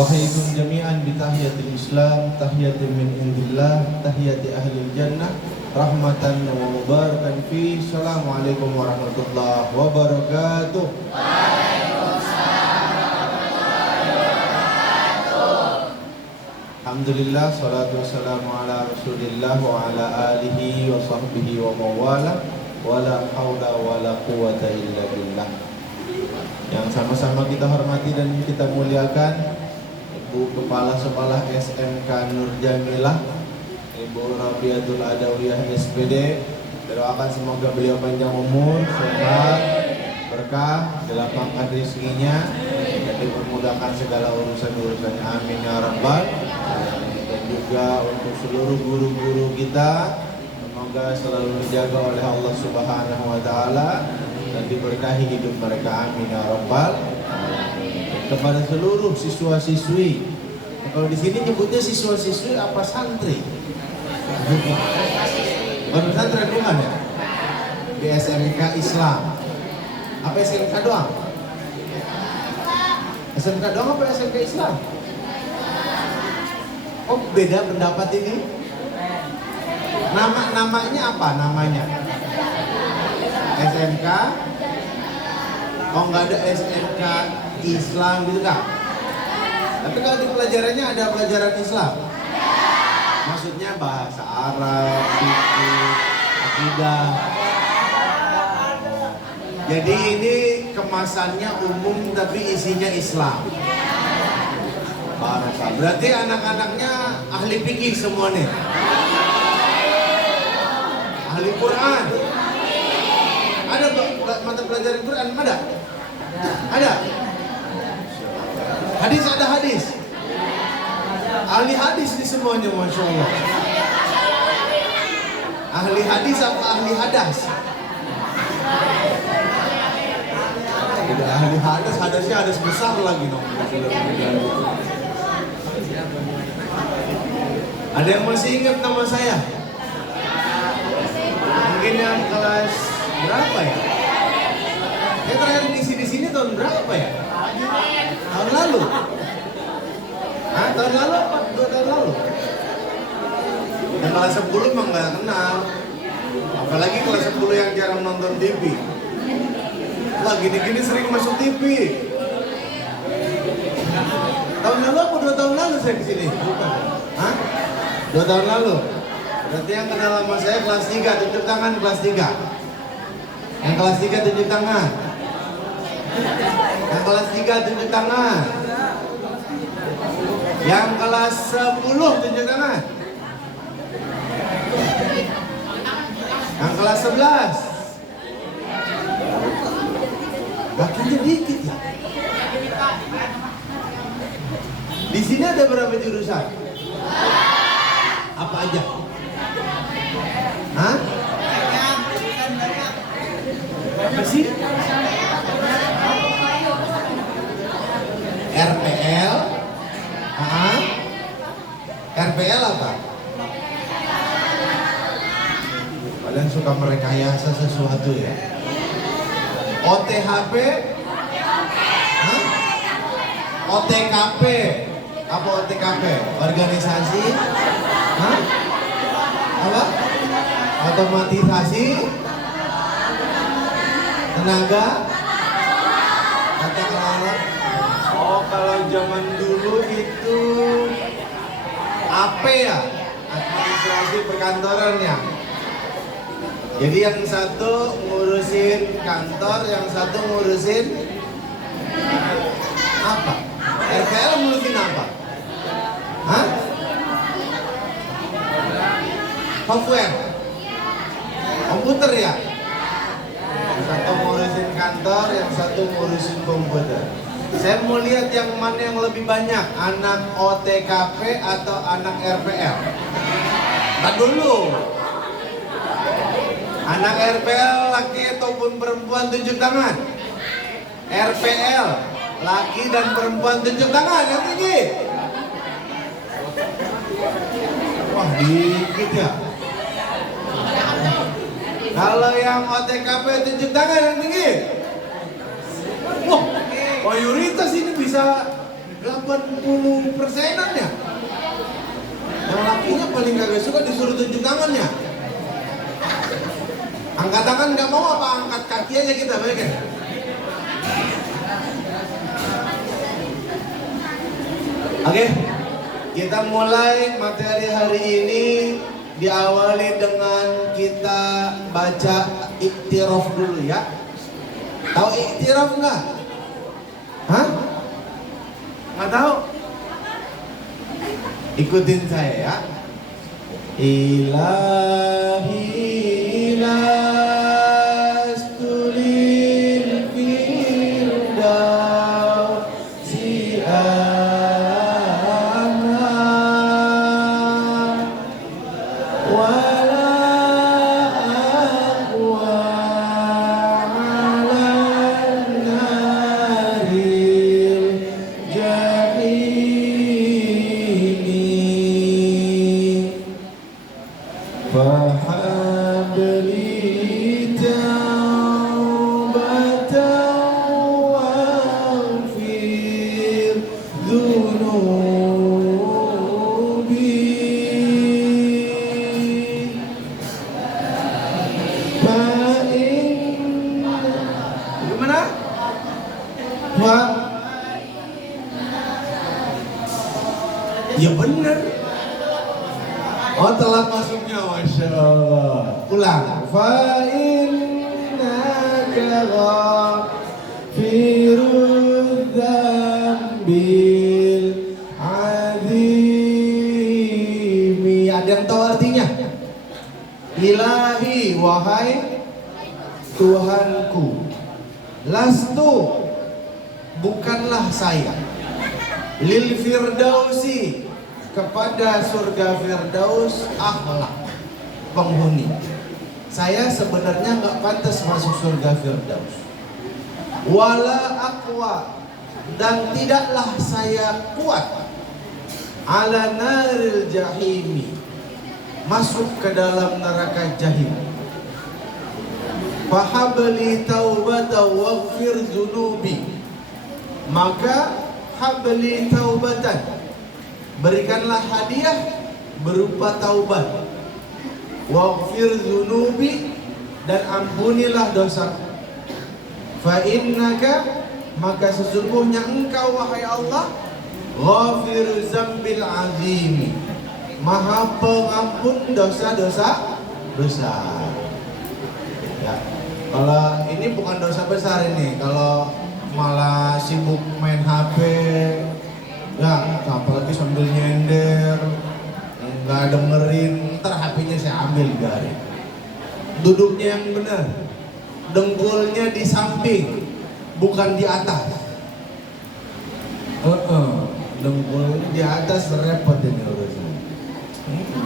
Wahaikum jami'an bitahiyatil Islam, tahiyatin min indillah, tahiyati ahlil jannah, rahmatan wa mubarakan fi. Assalamualaikum warahmatullahi wabarakatuh. Alhamdulillah, salatu wassalamu ala rasulillah wa ala alihi wa sahbihi wa mawala, wa la hawla wa la quwata illa billah. Yang sama-sama kita hormati dan kita muliakan Ibu Kepala Sekolah SMK Nur Jamilah, Ibu Rabiatul Adawiyah SPD. Doakan semoga beliau panjang umur, sehat, berkah, dilapangkan rezekinya, dan dipermudahkan segala urusan-urusannya. Amin ya rabbal. Dan juga untuk seluruh guru-guru kita, semoga selalu dijaga oleh Allah Subhanahu wa taala dan diberkahi hidup mereka. Amin ya rabbal. Kepada seluruh siswa-siswi, kalau di sini nyebutnya siswa-siswi apa santri? Bukan santri bukan ya? Di SMK Islam. Apa SMK doang? SMK doang apa SMK Islam? Oh beda pendapat ini? Namanya apa namanya? SMK? Oh nggak ada SMK Islam gitu kan? Tapi kalau di pelajarannya ada pelajaran Islam. Maksudnya bahasa Arab, fikih, akidah. Jadi ini kemasannya umum tapi isinya Islam. Berarti anak-anaknya ahli fikih semua nih. Ahli Quran. Ada mata pelajaran Quran ada? Ada. Hadis ada hadis. Ahli hadis di semuanya, masya Allah. Ahli hadis apa ahli hadas? Tidak ahli hadas, hadasnya hadas besar lagi dong. Ada yang masih ingat nama saya? Mungkin yang kelas berapa ya? Saya terakhir ngisi di sini tahun berapa ya? Tahun lalu? Hah? Tahun lalu apa? 2 tahun lalu? Yang kelas 10 mah nggak kenal. Apalagi kelas 10 yang jarang nonton TV. Wah gini-gini sering masuk TV. Tahun lalu apa 2 tahun lalu saya kesini? Bukan. Hah? 2 tahun lalu? Berarti yang kenal sama saya kelas 3, tunjuk tangan kelas 3. Yang kelas 3 tunjuk tangan. Yang kelas 3 tunjuk tangan. Yang kelas 10 tunjuk tangan. Yang kelas 11. Baginya dikit ya. Di sini ada berapa jurusan? Apa aja? Hah? Apa sih? RPL? RPL apa? Kalian suka merekayasa sesuatu ya? OTHP? Hah? OTKP? Apa OTKP? Organisasi? Hah? Apa? Otomatisasi? Tenaga? Kata kelola? Oh kalau zaman dulu itu AP ya? Administrasi perkantoran ya? Jadi yang satu ngurusin kantor, yang satu ngurusin apa? RPL ngurusin apa? Hah? Software? Komputer ya? Yang satu ngurusin kantor, yang satu ngurusin komputer. Saya mau lihat yang mana yang lebih banyak, anak OTKP atau anak RPL. Tak dulu. Anak RPL laki ataupun perempuan tunjuk tangan. RPL laki dan perempuan tunjuk tangan yang tinggi. Wah dikit ya. Kalau yang OTKP tunjuk tangan yang tinggi. Wah mayoritas ini bisa 80%-an ya. Yang lakinya paling kagak suka disuruh tunjuk tangannya. Angkat tangan nggak mau apa angkat kaki aja kita baik ya. Oke, kita mulai materi hari ini diawali dengan kita baca iktiraf dulu ya. Tahu iktiraf nggak? Hah? Nggak tahu? Ikutin saya ya. Ilahi lastu lil firdausi a'la wala aqwa 'alan naril jahimi fahabli taubatan waghfir dhunubi gimana? Ya bener. Oh telat masuknya, Masya Allah. Ulang. Fa innaka ghafirudz dzambil azimi. Ada yang tahu artinya? Ilahi, wahai Tuhanku. Lastu, bukanlah saya. Lil firdausi, kepada surga Firdaus akhlak penghuni. Saya sebenarnya nggak pantas masuk surga Firdaus. Wala aqwa, dan tidaklah saya kuat ala naril jahimi, masuk ke dalam neraka jahim. Fahabli taubata waghfir dzunubi, maka habli taubatan, berikanlah hadiah berupa taubat. Waghfir dzunubi, dan ampunilah dosa. Fa innaka, maka sesungguhnya engkau wahai Allah, ghafir zambil azimi, maha pengampun dosa-dosa besar. Ya, kalau ini bukan dosa besar ini, kalau malah sibuk main HP, ya, apalagi sambil nyender, nggak dengerin, ntar HP-nya saya ambil dari. Duduknya yang benar, dengkulnya di samping, bukan di atas. Dengkulnya di atas repot ini urusan.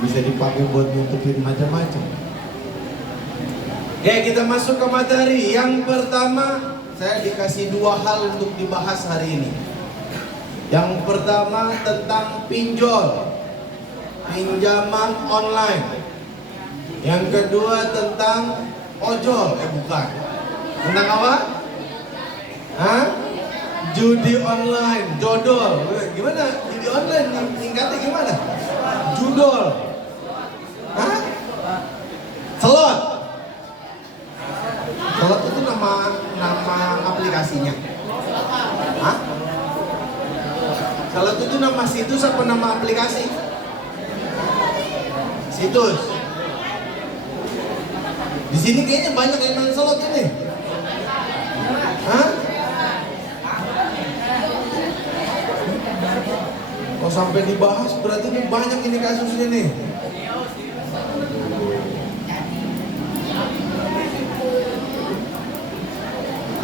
Bisa dipakai buat nutupin macam-macam. Oke, kita masuk ke materi. Yang pertama, saya dikasih dua hal untuk dibahas hari ini. Yang pertama tentang pinjol, pinjaman online. Yang kedua tentang ojol, bukan. Tentang apa? Hah? Judi online, jodol. Gimana? Judi online tingkatnya gimana? Judol. Hah? Slot. Slot itu nama aplikasinya. Hah? Slot itu nama situs apa nama aplikasi? Situs. Di sini kayaknya banyak yang main slot ini. Hah? Kalau sampai dibahas berarti ini banyak ini kasusnya nih.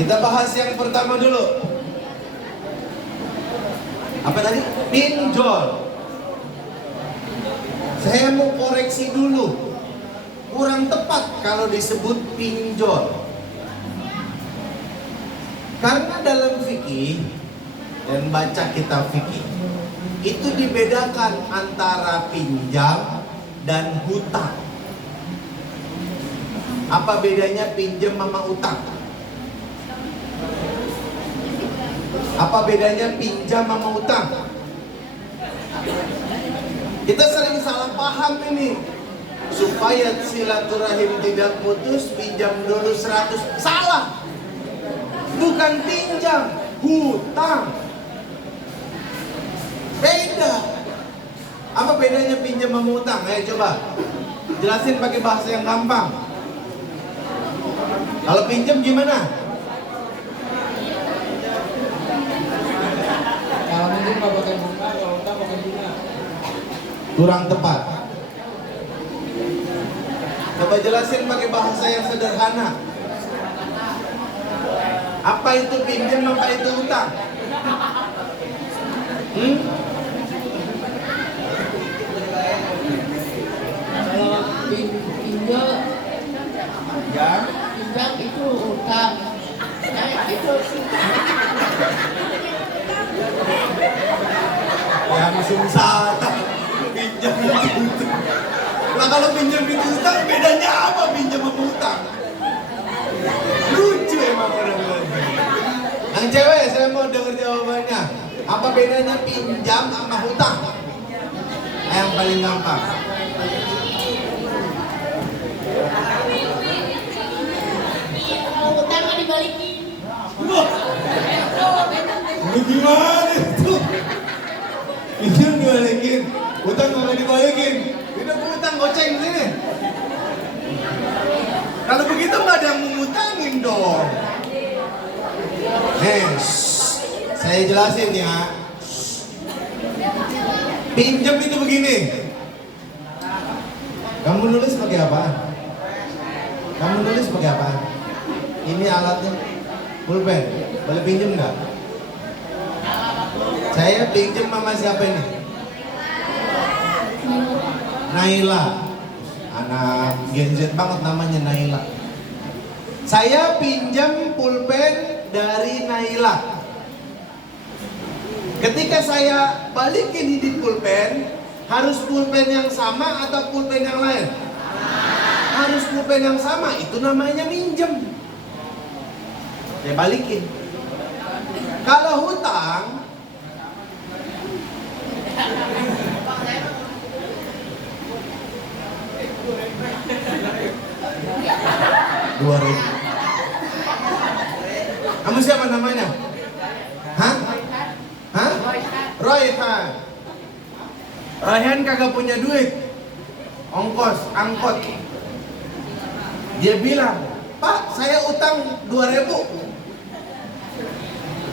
Kita bahas yang pertama dulu. Apa tadi? Pinjol. Saya mau koreksi dulu. Kurang tepat kalau disebut pinjol. Karena dalam fikih dan baca kitab fikih itu dibedakan antara pinjam dan hutang. Apa bedanya pinjam sama utang? Apa bedanya pinjam sama utang? Kita sering salah paham ini. Supaya silaturahim tidak putus, pinjam dulu 100. Salah. Bukan pinjam, hutang. Beda. Apa bedanya pinjam sama utang? Ayo coba jelasin pakai bahasa yang gampang. Kalau pinjam gimana? Kalau pinjam nggak pakai bunga, kalau utang pakai bunga. Kurang tepat. Coba jelasin pakai bahasa yang sederhana. Apa itu pinjam, apa itu utang? Kalau pinjam itu utang. Itu Ya langsung salah. Pinjam itu utang. Nah kalau pinjam itu utang, bedanya apa pinjam sama utang? Lucu emang orang-orang. Yang cewek, saya mau dengar jawabannya. Apa bedanya pinjam sama hutang? Yang paling gampang. kalau utang mah dibalikin. Ini gimana itu? Pinjam dibalikin, hutang nggak dibalikin. Udah utang goceng sini. Kalau begitu nggak ada yang mengutangin dong. Saya jelasin ya. Pinjam itu begini. Kamu nulis pakai apa? Kamu nulis pakai apa? Ini alatnya. Pulpen. Boleh pinjam nggak? Saya pinjam sama siapa ini? Naila. Anak Gen Z banget namanya Naila. Saya pinjam pulpen dari Naila. Ketika saya balikin ini pulpen, harus pulpen yang sama atau pulpen yang lain? Harus pulpen yang sama, itu namanya minjem. Saya balikin. Kalau hutang, $2.000. Kamu siapa namanya? Hah? Hah? Royhan. Royhan kagak punya duit. Ongkos, angkot. Dia bilang, Pak, saya utang 2.000.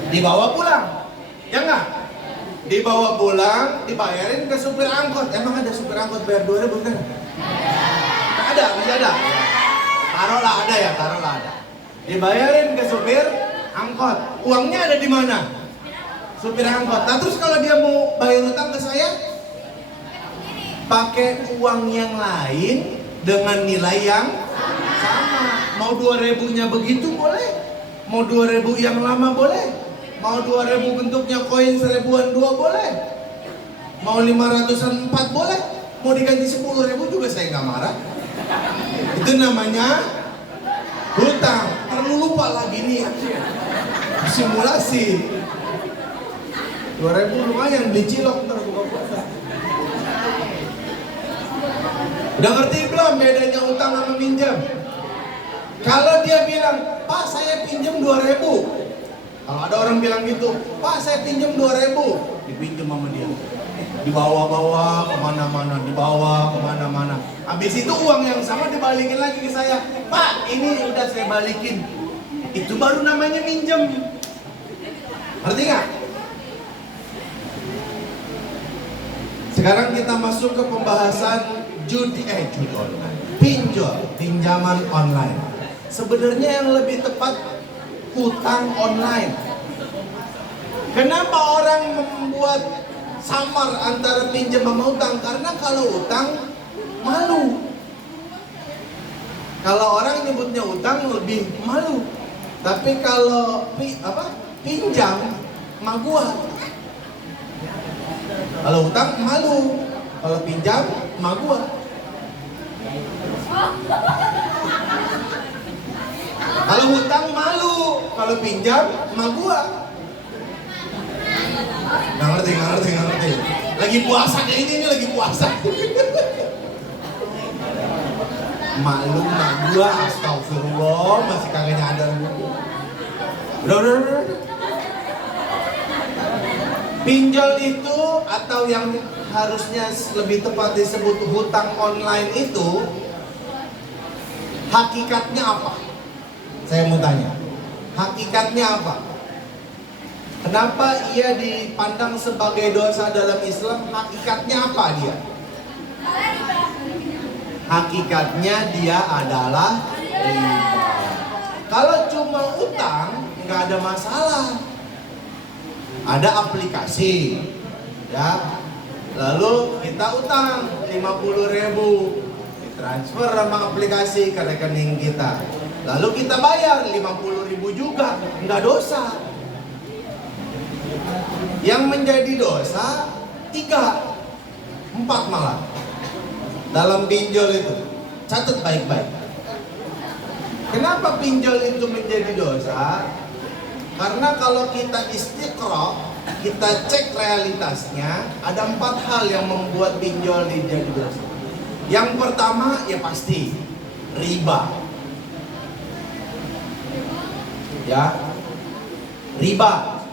Dibawa pulang. Ya enggak? Dibawa pulang, dibayarin ke supir angkot. Emang ada supir angkot bayar 2.000 kan? Ada, masih ada. Taruhlah ada ya, taruhlah ada. Dibayarin ke supir angkot. Uangnya ada di mana? Supir angkot. Nah terus kalau dia mau bayar utang ke saya, pakai uang yang lain dengan nilai yang sama. Mau 2.000-nya begitu boleh, mau 2.000 yang lama boleh, mau 2.000 bentuknya koin 1.000-an 2 boleh, mau 500-an 4 boleh, mau diganti 10.000 juga saya nggak marah. Itu namanya hutang. Terlalu lupa lagi nih simulasi. 2.000 lumayan beli cilok ntar buka puasa. Udah ngerti belum bedanya utang sama minjam? Kalau dia bilang, Pak saya pinjam 2.000. Kalau ada orang bilang gitu, Pak saya pinjam 2.000, dipinjam sama dia. Dibawa-bawa kemana-mana, dibawa kemana-mana. Habis itu uang yang sama dibalikin lagi ke saya. Pak ini udah saya balikin. Itu baru namanya minjem. Ngerti gak? Sekarang kita masuk ke pembahasan judi online. Pinjol, pinjaman online. Sebenarnya yang lebih tepat hutang online. Kenapa orang membuat samar antara pinjam sama utang? Karena kalau utang malu. Kalau orang nyebutnya utang lebih malu. Tapi kalau pinjam mah gua. Kalau utang malu. Kalau pinjam mah gua. Kalau hutang malu, kalau pinjam mah gua. Nggak ngerti. Lagi puasa kayaknya ini lagi puasa. Maklum mak gua, astagfirullah, masih kagak nyadar gua. Udah. Pinjol itu atau yang harusnya lebih tepat disebut hutang online itu hakikatnya apa? Saya mau tanya. Hakikatnya apa? Kenapa ia dipandang sebagai dosa dalam Islam? Hakikatnya apa dia? Hakikatnya dia adalah riba. Kalau cuma utang nggak ada masalah. Ada aplikasi, ya. Lalu kita utang 50.000, ditransfer sama aplikasi ke rekening kita. Lalu kita bayar 50.000 juga, nggak dosa. Yang menjadi dosa 3, 4 malah dalam pinjol itu. Catat baik-baik. Kenapa pinjol itu menjadi dosa? Karena kalau kita istiqra, kita cek realitasnya, ada 4 hal yang membuat pinjol menjadi dosa. Yang pertama ya pasti riba. Ya, riba.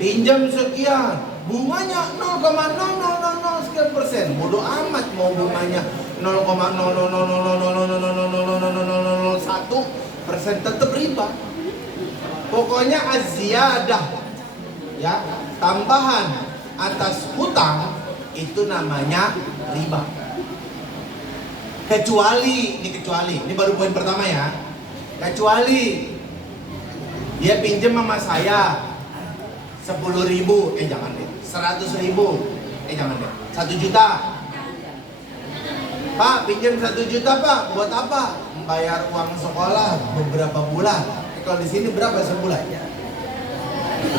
Pinjam sekian, bunganya 0,0000 sekian persen. Bodoh amat mau bunganya 0,00000001% tetap riba. Pokoknya az-ziyadah, ya, tambahan atas hutang itu namanya riba. Kecuali, ini baru poin pertama ya. Kecuali dia pinjam sama saya 10.000, jangan deh. 100.000, jangan deh. 1 juta. Pak, pinjam 1 juta Pak, buat apa? Membayar uang sekolah beberapa bulan. Kalau di sini berapa sebulan?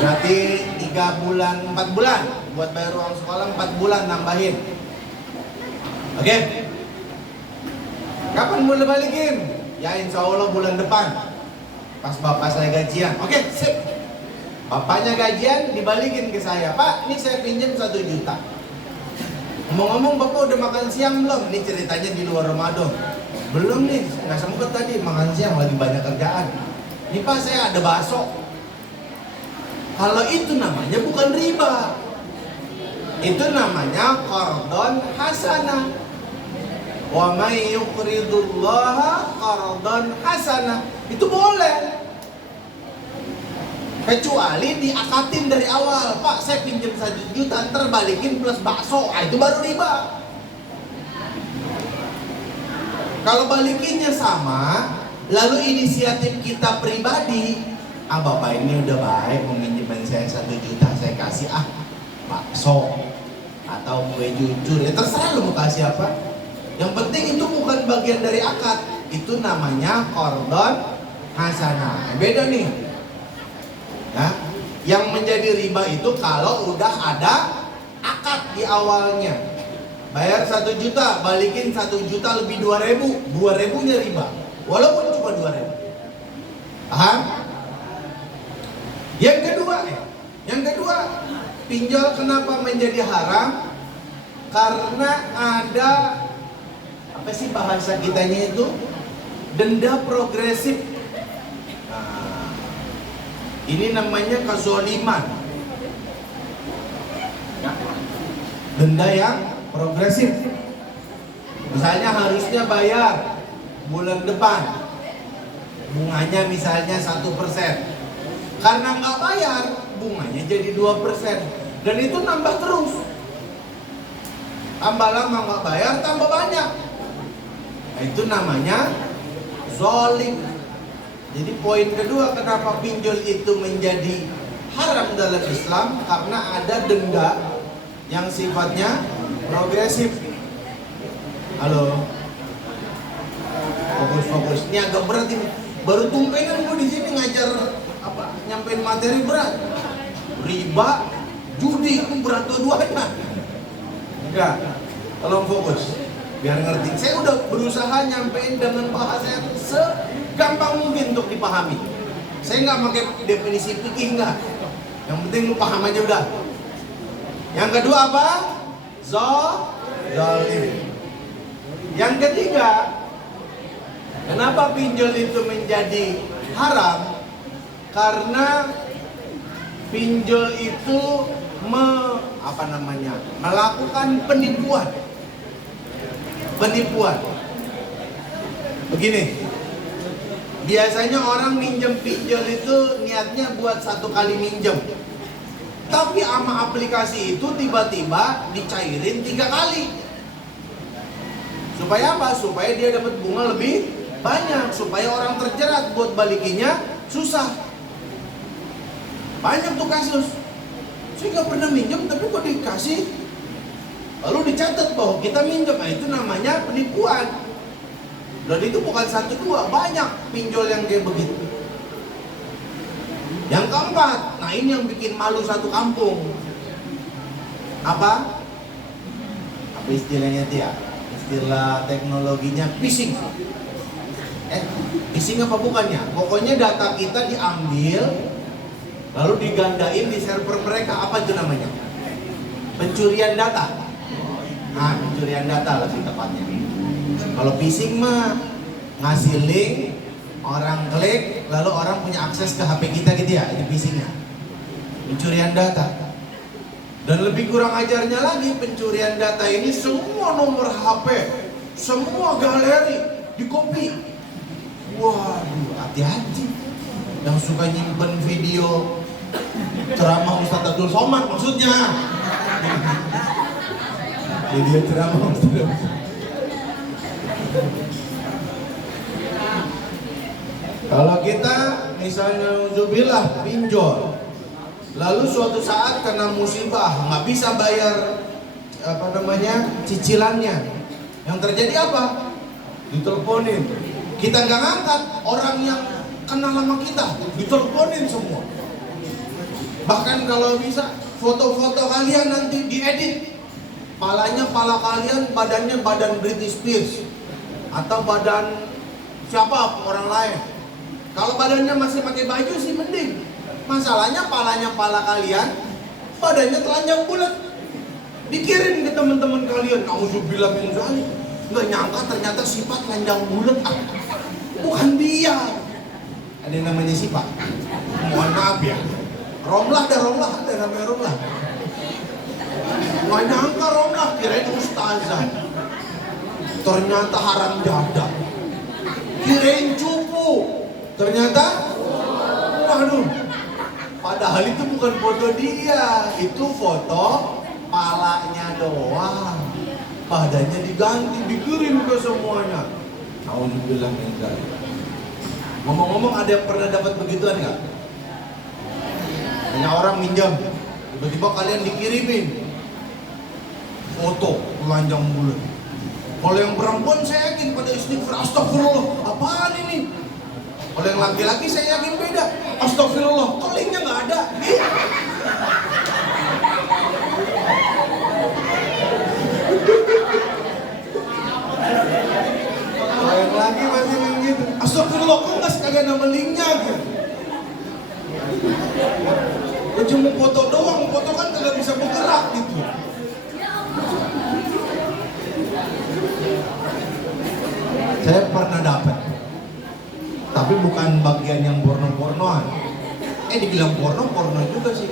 Berarti 3 bulan, 4 bulan buat bayar uang sekolah, 4 bulan nambahin. Oke? Kapan mulai balikin? Ya insya Allah bulan depan. Pas bapak saya gajian. Oke, sip. Bapaknya gajian dibalikin ke saya. Pak, ini saya pinjam 1 juta. Ngomong-ngomong bapak udah makan siang belum? Ini ceritanya di luar Ramadan. Belum nih, nggak sempet tadi makan siang, lagi banyak kerjaan. Ini Pak saya ada bakso. Kalau itu namanya bukan riba. Itu namanya qardon hasanah. Wa may yuqridullaha qardon hasanah. Itu boleh. Kecuali diakatin dari awal. Pak saya pinjam 1 juta, ntar balikin plus bakso. Itu baru riba. Kalau balikinnya sama, lalu inisiatif kita pribadi, bapak ini udah baik meminjamkan saya 1 juta, saya kasih bakso atau kue jujur, ya terserah lu mau kasih apa. Yang penting itu bukan bagian dari akad, itu namanya qardon hasanah. Beda nih. Ya, yang menjadi riba itu kalau udah ada akad di awalnya. Bayar 1 juta, balikin 1 juta lebih 2.000, 2.000-nya riba. Walaupun cuma 2.000. Paham? Yang kedua, pinjol kenapa menjadi haram? Karena ada, apa sih bahasa kitanya itu? Denda progresif. Nah, ini namanya kezoliman. Denda yang progresif. Misalnya harusnya bayar bulan depan, bunganya misalnya 1%. Karena nggak bayar, bunganya jadi 2%. Dan itu nambah terus. Tambah lama nggak bayar, tambah banyak. Nah, itu namanya zolim. Jadi poin kedua kenapa pinjol itu menjadi haram dalam Islam, karena ada denda yang sifatnya progresif. Halo. Fokus. Ini agak berat ini. Baru tumpengan gue di sini ngajar nyampein materi berat. Riba, judi itu berat dua-duanya. Enggak. Tolong fokus biar ngerti. Saya udah berusaha nyampein dengan bahasa yang segampang mungkin untuk dipahami. Saya nggak pakai definisi fikih, enggak. Yang penting lu paham aja udah. Yang kedua apa? Zalim. Yang ketiga, kenapa pinjol itu menjadi haram? Karena pinjol itu melakukan penipuan. Begini, biasanya orang minjem pinjol itu niatnya buat satu kali minjem, tapi sama aplikasi itu tiba-tiba dicairin 3 kali. Supaya apa? Supaya dia dapat bunga lebih banyak, supaya orang terjerat buat balikinnya susah. Banyak tuh kasus. Saya nggak pernah minjem tapi kok dikasih, lalu dicatat bahwa kita minjem. Nah, itu namanya penipuan. Dan itu bukan 1-2, banyak pinjol yang kayak begitu. Yang keempat, nah ini yang bikin malu satu kampung. Apa istilahnya dia? Istilah teknologinya phishing. Phishing apa bukannya? Pokoknya data kita diambil, lalu digandain di server mereka. Apa itu namanya? Pencurian data. Nah, pencurian data lebih tepatnya. Kalau phishing mah ngasih link, orang klik, lalu orang punya akses ke HP kita gitu ya. Ini phishingnya. Pencurian data. Dan lebih kurang ajarnya lagi, pencurian data ini semua nomor HP, semua galeri di-copy. Waduh, hati-hati. Yang suka nyimpen video ceramah Ustadz Abdul Somad maksudnya. Video ceramah Ustadz. Kalau kita misalnya uzubillah pinjol, lalu suatu saat kena musibah nggak bisa bayar cicilannya, yang terjadi apa? Diteleponin, kita nggak ngangkat, orang yang kenal sama kita diteleponin semua. Bahkan kalau bisa foto-foto kalian nanti diedit, palanya pala kalian, badannya badan Britney Spears atau badan siapa orang lain. Kalau badannya masih pakai baju sih mending. Masalahnya palanya pala kalian, badannya telanjang bulat. Dikirim ke teman-teman kalian. Nauzubillah min dzalik. Nggak nyangka ternyata sifat telanjang bulat. Bukan dia. Ada yang namanya sifat. Mohon maaf ya. Romlah ada namanya Romlah. Nggak nyangka Romlah, kirain ustazah. Ternyata haram dada. Kirain cupu. Ternyata, waduh, padahal itu bukan foto dia, itu foto palanya doang. Badannya diganti, dikirim ke semuanya. Alhamdulillah enggak. Ngomong-ngomong, ada yang pernah dapat begituan nggak? Banyak orang minjam, tiba-tiba kalian dikirimin foto telanjang bulat. Kalau yang perempuan saya yakin pada istighfar, astagfirullah, apaan ini? Kalau yang laki-laki saya yakin beda. Astagfirullah, kok linknya nggak ada? Kalau yang laki masih gitu. Astagfirullah, kok nggak sekalian nama linknya gitu? Cuma foto doang, foto kan nggak bisa bergerak gitu. Saya pernah dapat. Tapi bukan bagian yang porno-pornoan. Dibilang porno juga sih.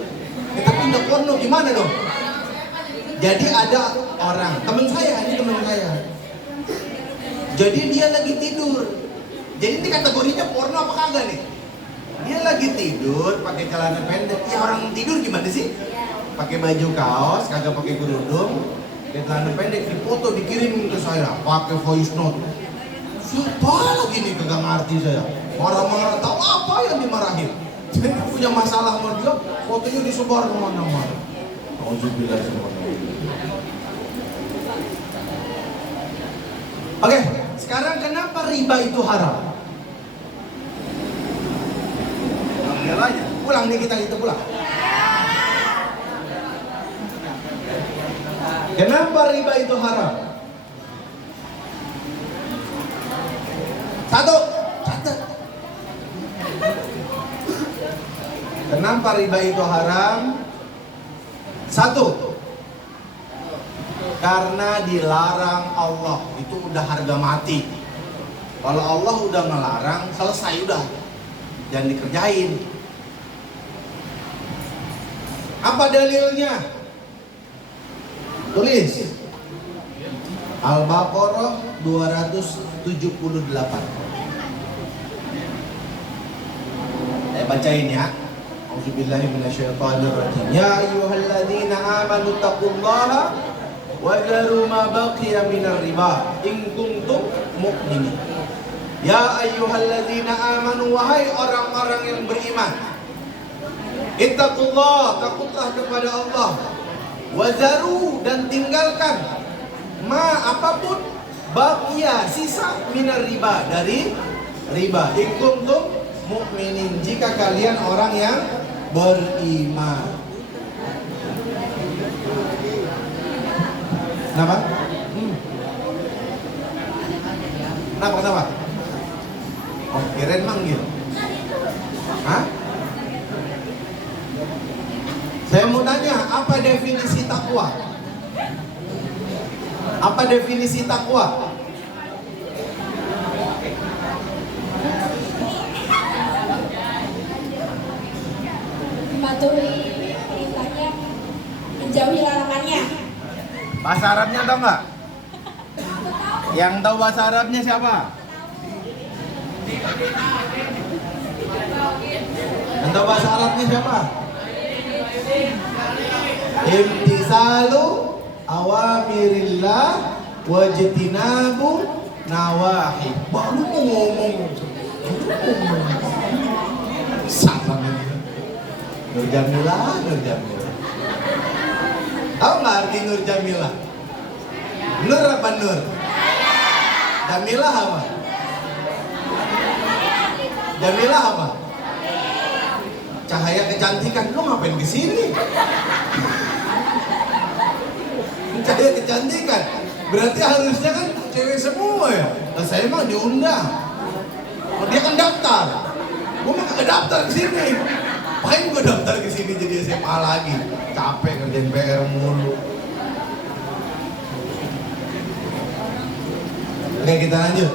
Tapi nggak porno, gimana dong? Jadi ada orang, teman saya. Jadi dia lagi tidur. Jadi ini kategorinya porno apa kagak nih? Dia lagi tidur, pakai celana pendek. Ya orang tidur gimana sih? Pakai baju kaos, kagak pakai kerudung, pakai celana pendek, dipoto dikirim ke saya, pakai voice note. Siapa lagi nih, kagak ngerti saya. Marah-marah, tahu apa yang dimarahin. Saya punya masalah sama dia, fotonya disebar kemana-mana. Alhamdulillah semuanya. Oke, sekarang kenapa riba itu haram? Pulang nih kita pulang. Kenapa riba itu haram? Satu. Kenapa riba itu haram? Satu, Karena dilarang Allah, itu udah harga mati. Kalau Allah udah ngelarang, selesai udah. Jangan dikerjain. Apa dalilnya? Tulis. Al-Baqarah 278. Saya bacain ya. Auzubillahi minasyaitonirrajim. Ya ayyuhalladzina amanu taqullaha wa dharu ma baqiya minar riba in kuntum mu'minin. Ya ayyuhalladzina amanu, wahai orang-orang yang beriman, ittaqullah, takutlah kepada Allah, wa dharu, dan tinggalkan ma, apapun, baqiya, sisa, minar riba, dari riba, in kuntum mu'minin, jika kalian orang yang beriman. Kenapa? Kenapa? Oh, kirain manggil. Hah? Saya mau tanya, apa definisi takwa? Apa definisi takwa? Mematuhi perintahnya, menjauhi larangannya. Bahasa Arabnya tahu nggak? Yang tahu bahasa Arabnya siapa? Yang tahu bahasa Arabnya siapa? Imtisalu awamirillah wajtinabu nawahi. Baru mau ngomong. Salah nih. Nur Jamila. Tahu nggak arti Nur Jamila? Nur apa Nur? Jamila apa? Jamila apa? Cahaya kecantikan. Lu ngapain kesini? Cahaya kecantikan. Berarti harusnya kan cewek semua ya. Nah, saya emang diundang. Oh, dia kan daftar. Gua mah kagak daftar kesini. Paling gue daftar ke sini jadi SMA lagi. Capek kerjain PR mulu. Oke, kita lanjut.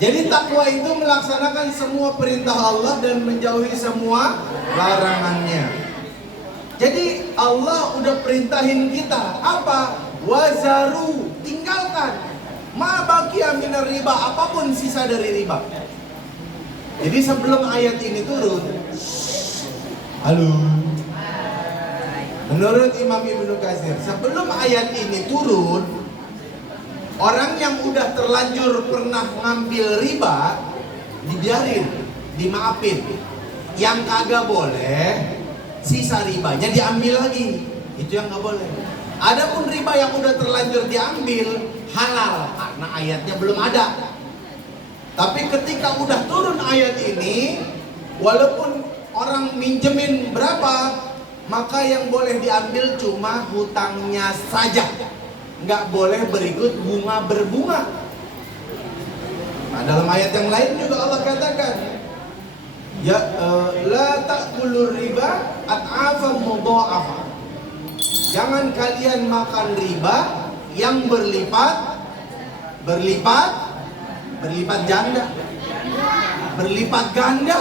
Jadi takwa itu melaksanakan semua perintah Allah dan menjauhi semua larangannya. Jadi Allah udah perintahin kita apa? Wazaru, tinggalkan. Ma baqiya minar riba, apapun sisa dari riba. Jadi sebelum ayat ini turun, halo. Menurut Imam Ibnu Katsir, sebelum ayat ini turun, orang yang udah terlanjur pernah ngambil riba dibiarin, dimaafin. Yang kagak boleh, sisa ribanya diambil lagi. Itu yang nggak boleh. Adapun riba yang udah terlanjur diambil halal karena ayatnya belum ada. Tapi ketika udah turun ayat ini, walaupun orang minjemin berapa, maka yang boleh diambil cuma hutangnya saja, nggak boleh berikut bunga berbunga. Nah, dalam ayat yang lain juga Allah katakan, ya la ta'kulur riba at'afan mudha'afa. Jangan kalian makan riba yang berlipat ganda. Berlipat ganda.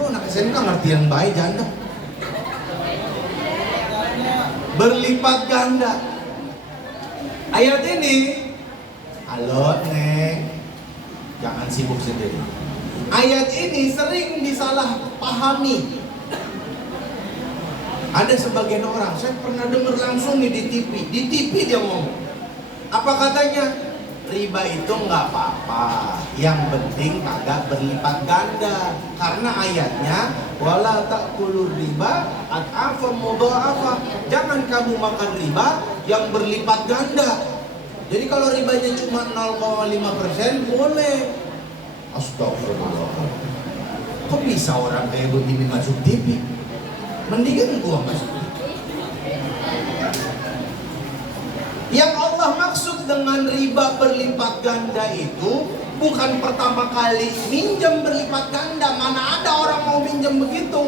Lu anak SMK ngerti yang baik janda. Berlipat ganda. Ayat ini, halo Neng, jangan sibuk sendiri. Ayat ini sering disalahpahami. Ada sebagian orang, saya pernah dengar langsung nih di TV dia ngomong. Apa katanya? Riba itu nggak apa-apa, yang penting kagak berlipat ganda. Karena ayatnya wala ta'kulur riba at'afan mudha'afa. Jangan kamu makan riba yang berlipat ganda. Jadi kalau ribanya cuma 0,5% boleh. Astagfirullah. Kok bisa orang kayak begini masuk TV? Mendingan gua masuk. Yang Allah maksud dengan riba berlipat ganda itu bukan pertama kali minjem berlipat ganda. Mana ada orang mau minjem begitu?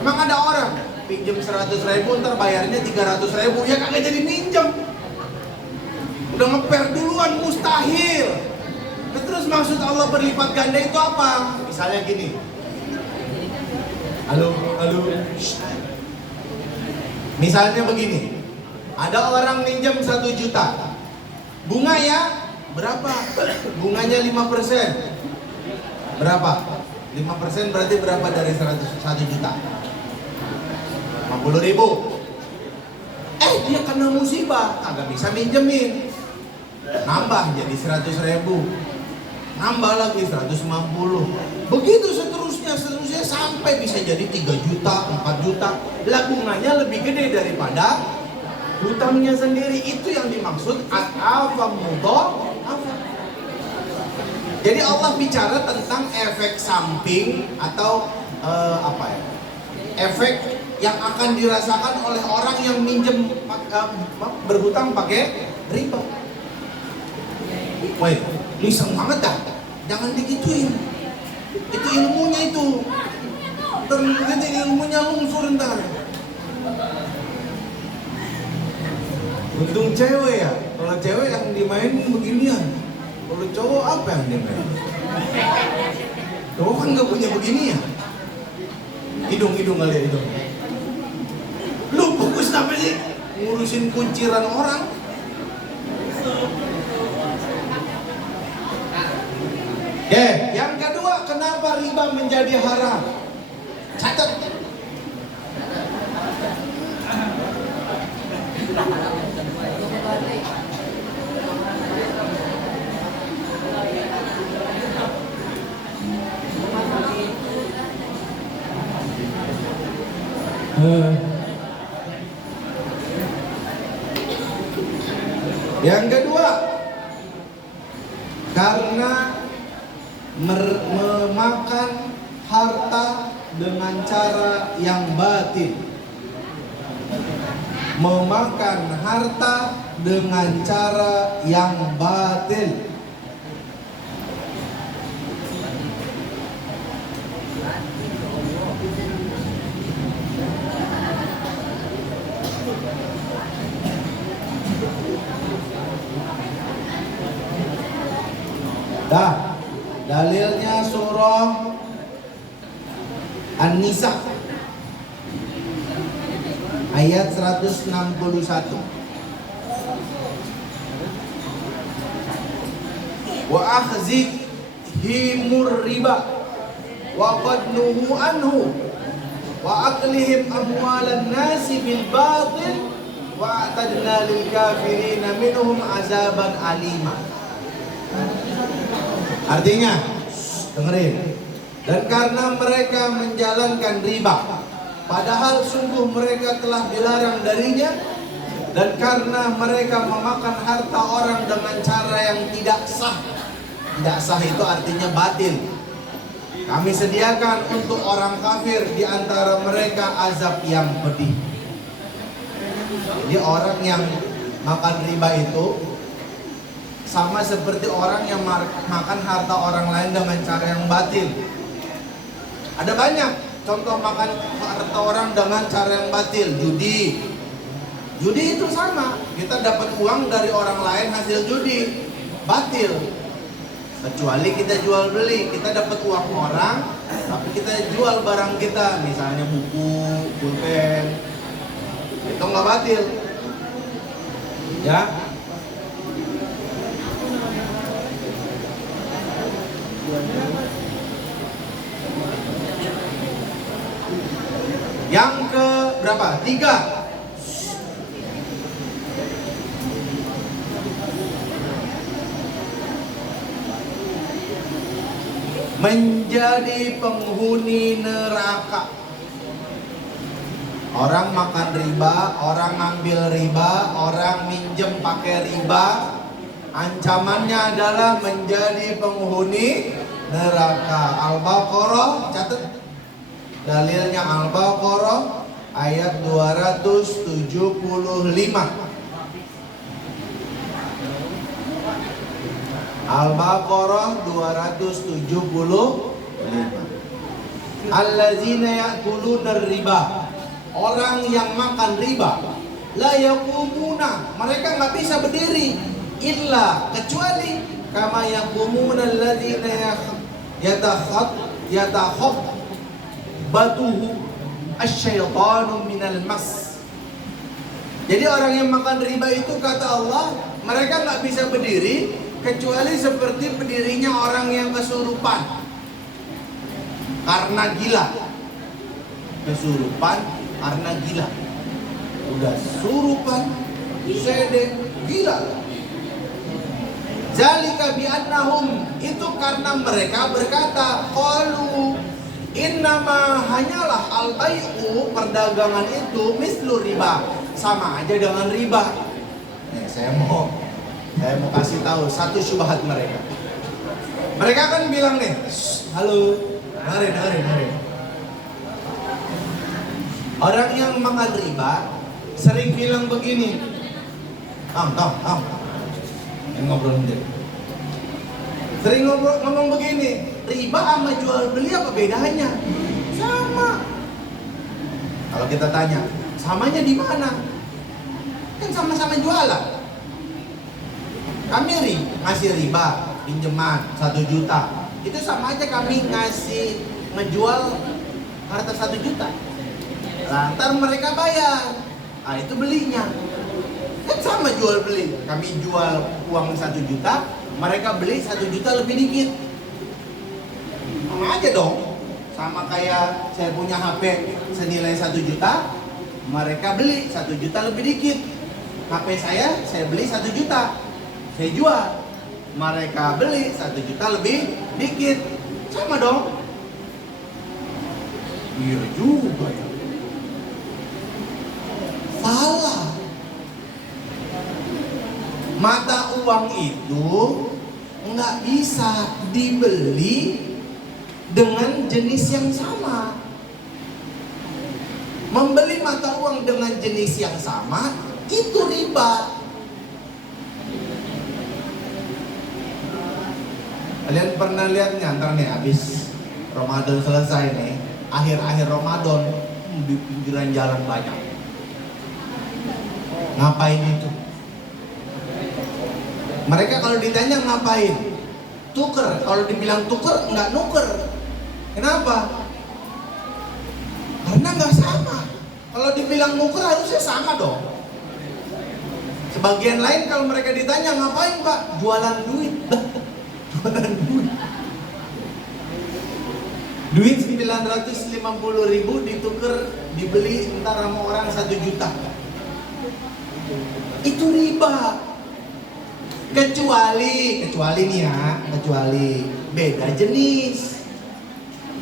Emang ada orang pinjam 100.000 ntar bayarnya 300.000, ya kagak jadi minjem. Udah ngeper duluan, mustahil. Terus maksud Allah berlipat ganda itu apa? Misalnya gini. Halo. Misalnya begini. Ada orang minjem 1 juta. Bunga ya? Berapa? Bunganya 5%. Berapa? 5% berarti berapa dari 1 juta? 50.000. Dia kena musibah, kagak bisa minjemin. Nambah jadi 100.000. Nambah lagi 150. Begitu seterusnya sampai bisa jadi 3 juta, 4 juta. Lah bunganya lebih gede daripada hutangnya sendiri. Itu yang dimaksud at-afa mudha'afa. Jadi Allah bicara tentang efek samping atau efek yang akan dirasakan oleh orang yang minjem berhutang pakai riba. Woi, liseng banget dah. Jangan digituin. Itu ilmunya itu. Ternyata ilmunya lungsur ntar. Untung cewek ya. Kalau cewek yang dimainin beginian. Kalau cowok apa yang dimainin? Cowok kan nggak punya begini ya. Hidung kali ya, hidung. Lu fokus apa sih? Ngurusin kunciran orang. Oke, yang kedua, kenapa riba menjadi haram? Catat. Yang kedua, karena memakan harta dengan cara yang batil. Memakan harta dengan cara yang batil. Dalilnya surah An-Nisa ayat 161. Wa akhzihimur riba wa qad nuhu anhu wa aklihim amwalan nasi bil batil wa a'tadna lil kafirina minhum azaban alima. Artinya, dengerin. Dan karena mereka menjalankan riba, padahal sungguh mereka telah dilarang darinya, dan karena mereka memakan harta orang dengan cara yang tidak sah. Tidak sah itu artinya batil. Kami sediakan untuk orang kafir di antara mereka azab yang pedih. Jadi orang yang makan riba itu sama seperti orang yang makan harta orang lain dengan cara yang batil. Ada banyak contoh makan harta orang dengan cara yang batil. Judi itu sama. Kita dapat uang dari orang lain hasil judi, batil. Kecuali kita jual beli, kita dapat uang orang, tapi kita jual barang kita, misalnya buku, pulpen, itu nggak batil, ya. Yang ke berapa? 3. Menjadi penghuni neraka. Orang makan riba, orang ngambil riba, orang minjem pakai riba, ancamannya adalah menjadi penghuni neraka. Al-Baqarah, catat. Dalilnya Al-Baqarah ayat 275. Al-Baqarah 275. Allazina ya'kuluna riba orang yang makan riba, la yaqumuna, mereka nggak bisa berdiri, illa kecuali kama yaqumuna alladzina yatakhabbatuhu asyaitanu minal mas. Jadi orang yang makan riba itu kata Allah, mereka nggak bisa berdiri kecuali seperti berdirinya orang yang kesurupan karena gila. Kesurupan karena gila. Udah surupan, sedek, gila. Zalika bi'annahum, itu karena mereka berkata, qalu innama hanyalah al-bai'u, perdagangan itu mislu riba, sama aja dengan riba. Nih, saya mau kasih tahu satu syubhat mereka. Mereka kan bilang nih, halo, dengerin. Orang yang makan riba sering bilang begini, yang ngobrol sendiri. Sering ngomong begini, riba sama jual beli apa bedanya? Sama. Kalau kita tanya, samanya di mana? Kan sama-sama jualan. Kami ngasih riba, pinjaman 1 juta. Itu sama aja kami ngejual harta 1 juta. Lantar mereka bayar. Ah, itu belinya. Kan sama jual beli. Kami jual uang 1 juta, mereka beli 1 juta lebih dikit. Sama aja dong. Sama kayak saya punya HP senilai 1 juta, mereka beli 1 juta lebih dikit. HP saya beli 1 juta, saya jual. Mereka beli 1 juta lebih dikit. Sama dong. Iya juga ya. Salah. Mata uang itu nggak bisa dibeli dengan jenis yang sama. Membeli mata uang dengan jenis yang sama itu riba. Kalian pernah lihat nih, antar nih habis Ramadan selesai nih, akhir-akhir Ramadan di pinggiran jalan banyak. Ngapain itu? Mereka kalau ditanya ngapain? Tuker. Kalau dibilang tuker, nggak nuker. Kenapa? Karena nggak sama. Kalau dibilang nuker harusnya sama dong. Sebagian lain kalau mereka ditanya ngapain Pak? Jualan duit. Jualan duit. Duit 950.000 dituker, dibeli entar sama orang 1 juta. Itu riba. Kecuali nih ya, kecuali beda jenis.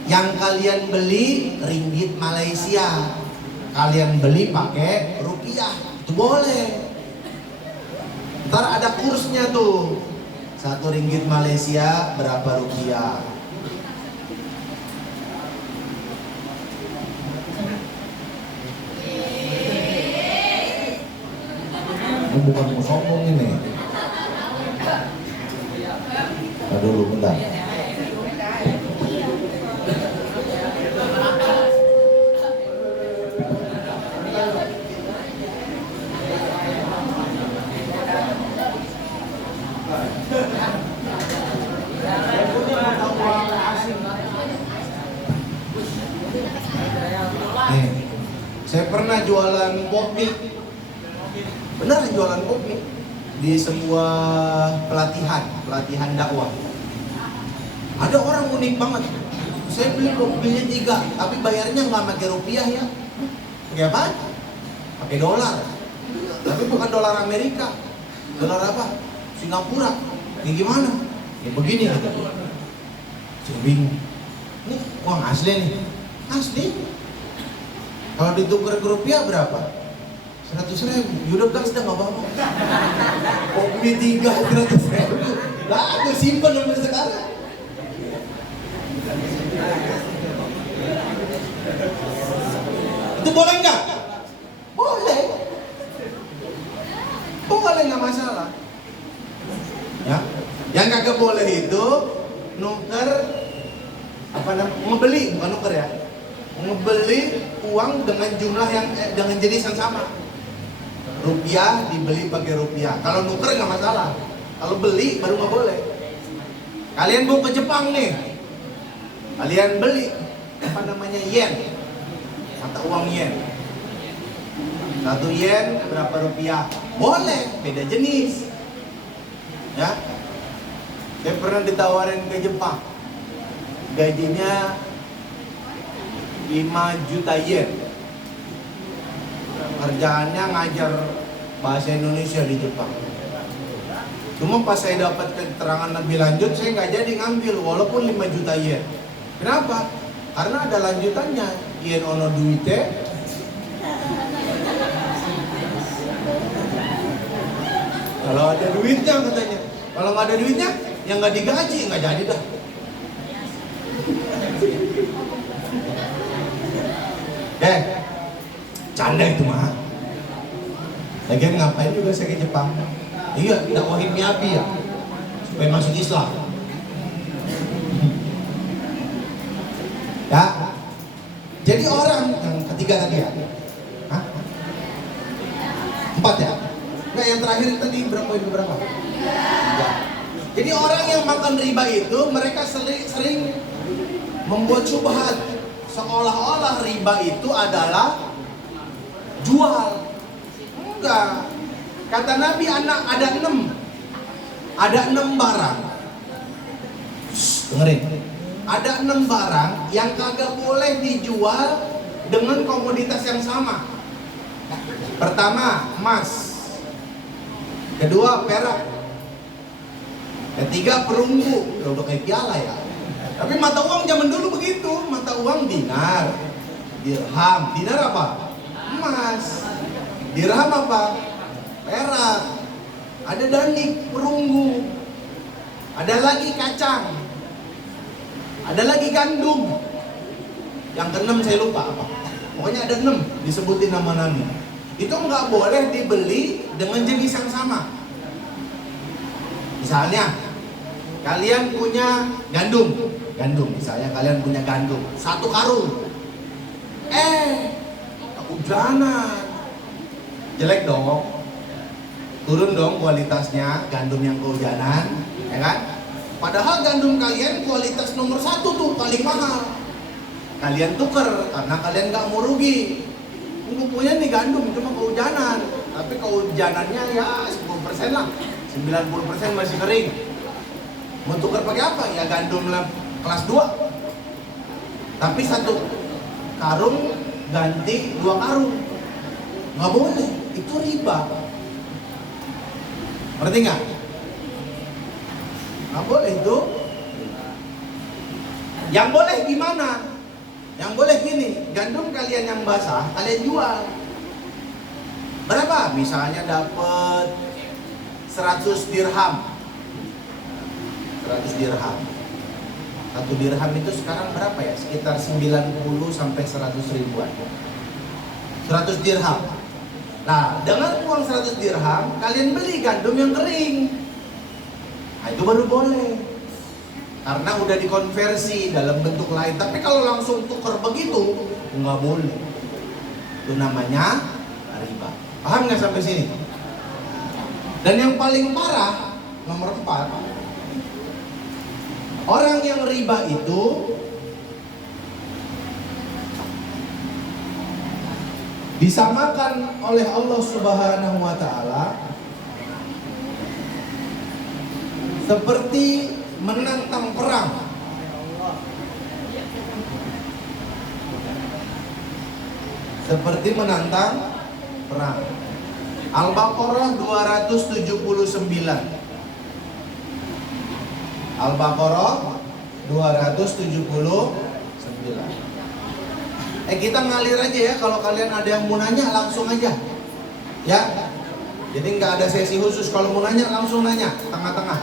Yang kalian beli ringgit Malaysia, kalian beli pakai rupiah, itu boleh. Ntar ada kursnya tuh, 1 ringgit Malaysia berapa rupiah. Ini bukan mau sombong ini. Nah, dulu bentar. Nih, saya pernah jualan kopi. Benar jualan kopi di sebuah pelatihan dakwah. Ada orang unik banget. Saya beli kopinya 3, tapi bayarnya nggak pakai rupiah ya. Pakai apa? Pakai dolar. Tapi bukan dolar Amerika. Dolar apa? Singapura. Ini gimana? Ya begini aja. Saya bingung. Ini uang asli nih. Asli. Kalau ditukar ke rupiah berapa? 100.000, yaudah gas dah gak apa-apa. Kopi 3, 100.000. Lah aku simpen sampai sekarang. Itu boleh nggak? Boleh. Boleh, nggak masalah. Ya, yang kagak boleh itu nuker apa namanya, ngebeli, bukan nuker ya, ngebeli uang dengan jumlah yang dengan jenis yang sama. Rupiah dibeli pakai rupiah. Kalau nuker nggak masalah. Kalau beli baru nggak boleh. Kalian mau ke Jepang nih, kalian beli apa namanya yen, mata uang yen. 1 yen berapa rupiah? Boleh, beda jenis. Ya, saya pernah ditawarin ke Jepang, gajinya 5 juta yen. Kerjaannya ngajar bahasa Indonesia di Jepang. Cuma pas saya dapat keterangan lebih lanjut, saya nggak jadi ngambil walaupun 5 juta yen. Kenapa? Karena ada lanjutannya. Yen ono duite. Kalau ada duitnya katanya. Kalau nggak ada duitnya, yang nggak digaji nggak jadi dah. Canda itu mah. Lagian ngapain juga saya ke Jepang? Iya, dakwahin Miyabi ya, supaya masuk Islam. Ya, jadi orang yang ketiga tadi ya, hah? 4 ya? Nah yang terakhir tadi berapa? 3. Jadi orang yang makan riba itu mereka sering membuat syubhat seolah-olah riba itu adalah jual. Enggak. Kata Nabi ada 6 barang. Dengerin. Ada 6 barang yang kagak boleh dijual dengan komoditas yang sama. Pertama, emas. Kedua, perak. Ketiga, perunggu. Udah kayak piala ya. Tapi mata uang zaman dulu begitu. Mata uang dinar, dirham. Dinar apa? Emas. Dirham apa? Perak. Ada danik, perunggu. Ada lagi kacang. Ada lagi gandum. Yang ke-6 saya lupa apa. Pokoknya ada 6 disebutin nama Nabi. Itu nggak boleh dibeli dengan jenis yang sama. Misalnya kalian punya gandum misalnya kalian punya gandum 1 karung. Kehujanan. Jelek dong. Turun dong kualitasnya gandum yang kehujanan, ya kan? Padahal gandum kalian kualitas nomor 1 tuh paling mahal. Kalian tuker karena kalian nggak mau rugi. Gue punya nih gandum cuma kehujanan, tapi kehujanannya ya 10% lah, 90% masih kering. Mau tuker pakai apa? Ya gandum kelas 2. Tapi 1 karung ganti 2 karung. Nggak boleh, itu riba. Ngerti nggak? Nggak boleh itu. Yang boleh gimana? Yang boleh gini, gandum kalian yang basah, kalian jual. Berapa? Misalnya dapat 100 dirham. 100 dirham. 1 dirham itu sekarang berapa ya? Sekitar 90 sampai 100 ribuan. 100 dirham. Nah, dengan uang 100 dirham, kalian beli gandum yang kering. Nah, itu baru boleh. Karena udah dikonversi dalam bentuk lain. Tapi kalau langsung tuker begitu, nggak boleh. Itu namanya riba. Paham nggak sampai sini? Dan yang paling parah, nomor 4, orang yang riba itu disamakan oleh Allah Subhanahu wa Ta'ala seperti menantang perang. Seperti menantang perang. Al-Baqarah 279. Al-Baqarah 279. Kita ngalir aja ya, kalau kalian ada yang mau nanya langsung aja. Ya. Jadi nggak ada sesi khusus, kalau mau nanya langsung nanya, tengah-tengah.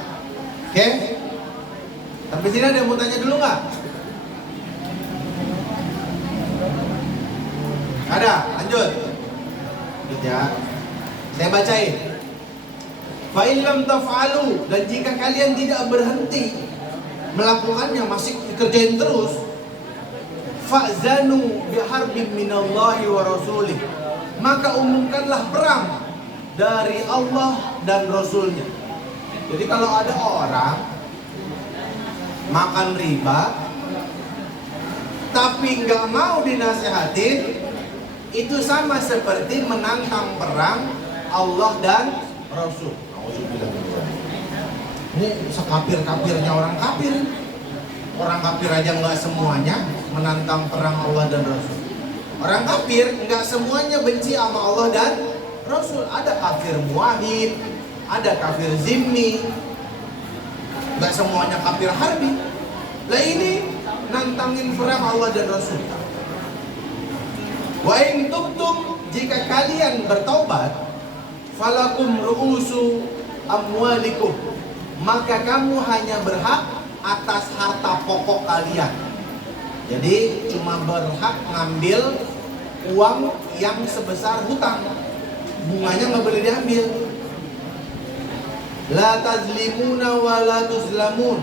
Oke? Sampai sini ada yang mau tanya dulu nggak? Ada, lanjut. Lanjut ya. Saya bacain. Fa in lam taf'alu, dan jika kalian tidak berhenti melakukannya, masih dikerjain terus, fa'zanu biharbin minallahi wa rasulih, maka umumkanlah perang dari Allah dan Rasulnya. Jadi kalau ada orang makan riba tapi nggak mau dinasehatin, itu sama seperti menantang perang Allah dan Rasul. Ini sekapir-kapirnya orang kafir. Orang kafir aja nggak semuanya menantang perang Allah dan Rasul. Orang kafir nggak semuanya benci sama Allah dan Rasul. Ada kafir muwahhid, ada kafir zimmi, nggak semuanya kafir harbi. Lah ini nantangin perang Allah dan Rasul. Wa in tubtum, jika kalian bertaubat, falakum ru'usu amwalikum, maka kamu hanya berhak atas harta pokok kalian. Jadi cuma berhak ngambil uang yang sebesar hutang, bunganya nggak boleh diambil. La tazlimuna wa la tuzlamun,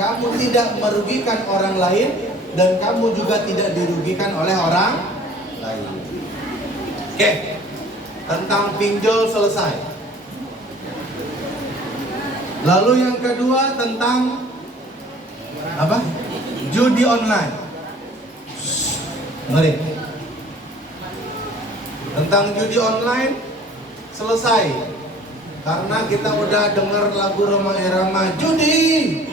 kamu tidak merugikan orang lain dan kamu juga tidak dirugikan oleh orang lain. Oke, tentang pinjol selesai. Lalu yang kedua tentang apa? Judi online. Ngeri. Tentang judi online selesai. Karena kita udah dengar lagu Roma Irama judi.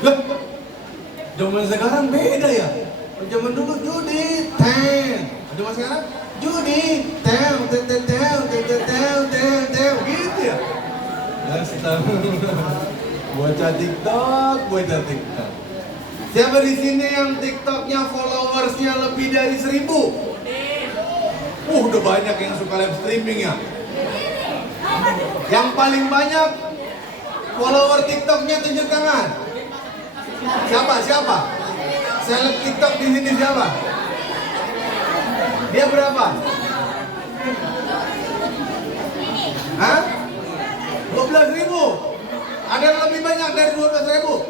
Loh, zaman sekarang beda ya. Zaman dulu judi, zaman sekarang judi, gitu ya. Astagfirullah. Bocah TikTok. Siapa di sini yang TikToknya followersnya lebih dari 1000? Udah banyak yang suka live streaming ya. Yang paling banyak follower TikToknya tunjuk tangan. Siapa? Seleb TikTok di sini siapa? Dia berapa? Hah? 12.000. Ada yang lebih banyak dari 12.000?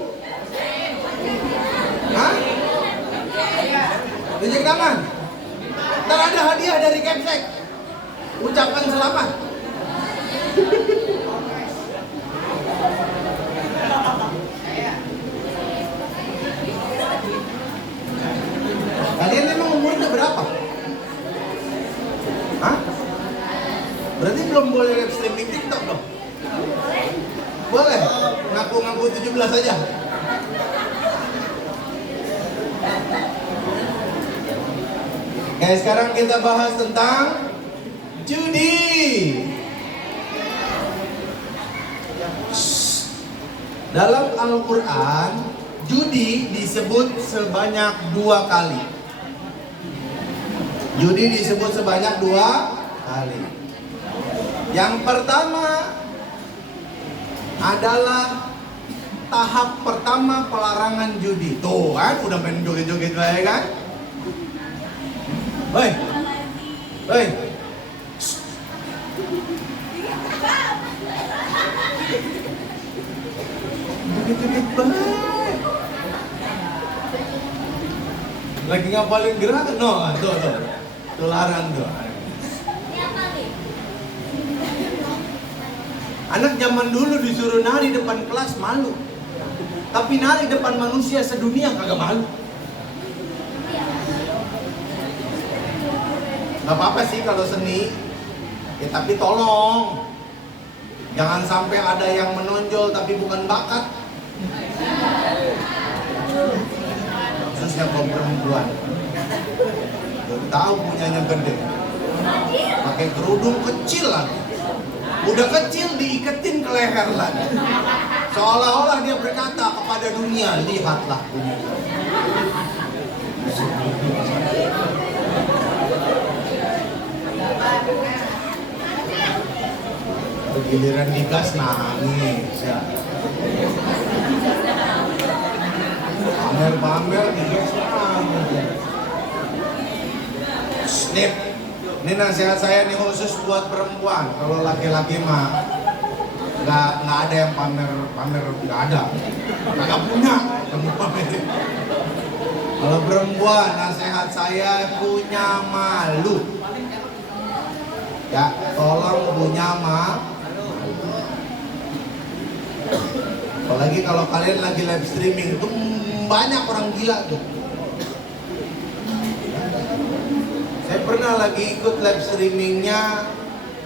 Hah? Tunjuk tangan. Ntar ada hadiah dari Kemsek. Ucapan selamat. Kalian emang umurnya berapa? Hah? Berarti belum boleh live streaming TikTok dong? Boleh? Ngaku-ngaku 17 aja. Oke, sekarang kita bahas tentang judi. Dalam Al-Quran, judi disebut sebanyak 2 kali. Judi disebut sebanyak 2 kali. Yang pertama adalah tahap pertama pelarangan judi. Tuh kan, udah main joget-joget ya kan? Hei. Joget-joget baik. Lagi ngapalin gerakan? No, tuh. Tularan tuh. Anak zaman dulu disuruh nari depan kelas malu. Tapi nari depan manusia sedunia kagak malu. Gak apa-apa sih kalau seni, ya tapi tolong jangan sampai ada yang menonjol tapi bukan bakat. Khususnya kaum perempuan. Belum tahu punyanya gede, pakai kerudung kecil lagi. Udah kecil diiketin ke leher lagi. Seolah-olah dia berkata kepada dunia, lihatlah dunia. Giliran digas nangis ya. Pamer digas nangis. Snip. Ini nasihat saya nih khusus buat perempuan. Kalau laki-laki mah nggak ada yang pamer nggak ada, nggak punya kamu pamerin. Kalau perempuan, nasihat saya punya malu. Ya, tolong punya malu. Apalagi kalau kalian lagi live streaming itu banyak orang gila tuh. Saya pernah lagi ikut live streamingnya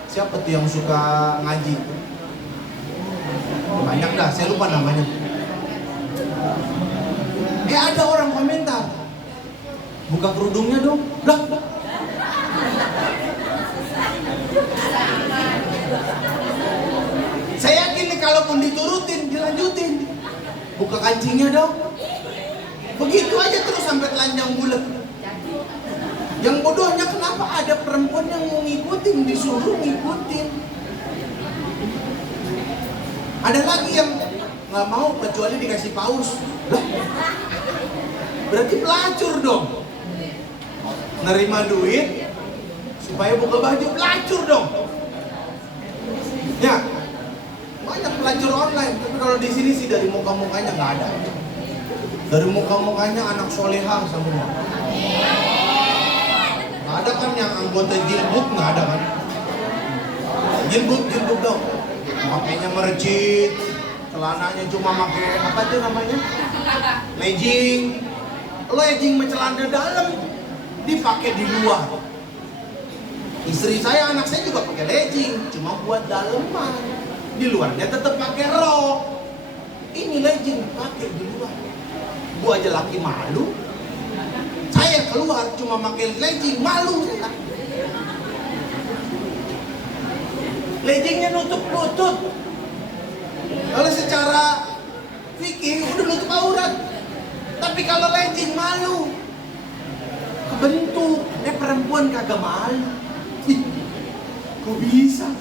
siapa tuh yang suka ngaji? Banyak dah, saya lupa namanya. Ada orang komentar, buka kerudungnya dong. Lah. Saya yakin nih kalaupun diturutin, dilanjutin. Buka kancingnya dong. Begitu aja terus sampai telanjang bulat. Yang bodohnya kenapa ada perempuan yang mau ngikutin, disuruh ngikutin. Ada lagi yang nggak mau kecuali dikasih paus. Lah, berarti pelacur dong. Nerima duit supaya buka baju, pelacur dong. Ya, banyak pelacur online. Tapi kalau di sini sih dari muka-mukanya nggak ada. Dari muka-mukanya anak solehah semua. Nggak ada kan yang anggota jilbab, nggak ada kan? Jilbab dong. Makainya mercit, celananya cuma pakai apa tuh namanya? Legging. Legging sama celana dalam dipakai di luar. Istri saya, anak saya juga pakai legging, cuma buat daleman. Di luarnya tetap pakai rok. Ini legging pakai di luar. Gua aja laki malu. Saya keluar cuma pakai legging, malu saya. Leggingnya nutup lutut. Kalau secara fikih udah nutup aurat. Tapi kalau legging malu. Kebentuk. Perempuan kagak malu. Ih, kok bisa?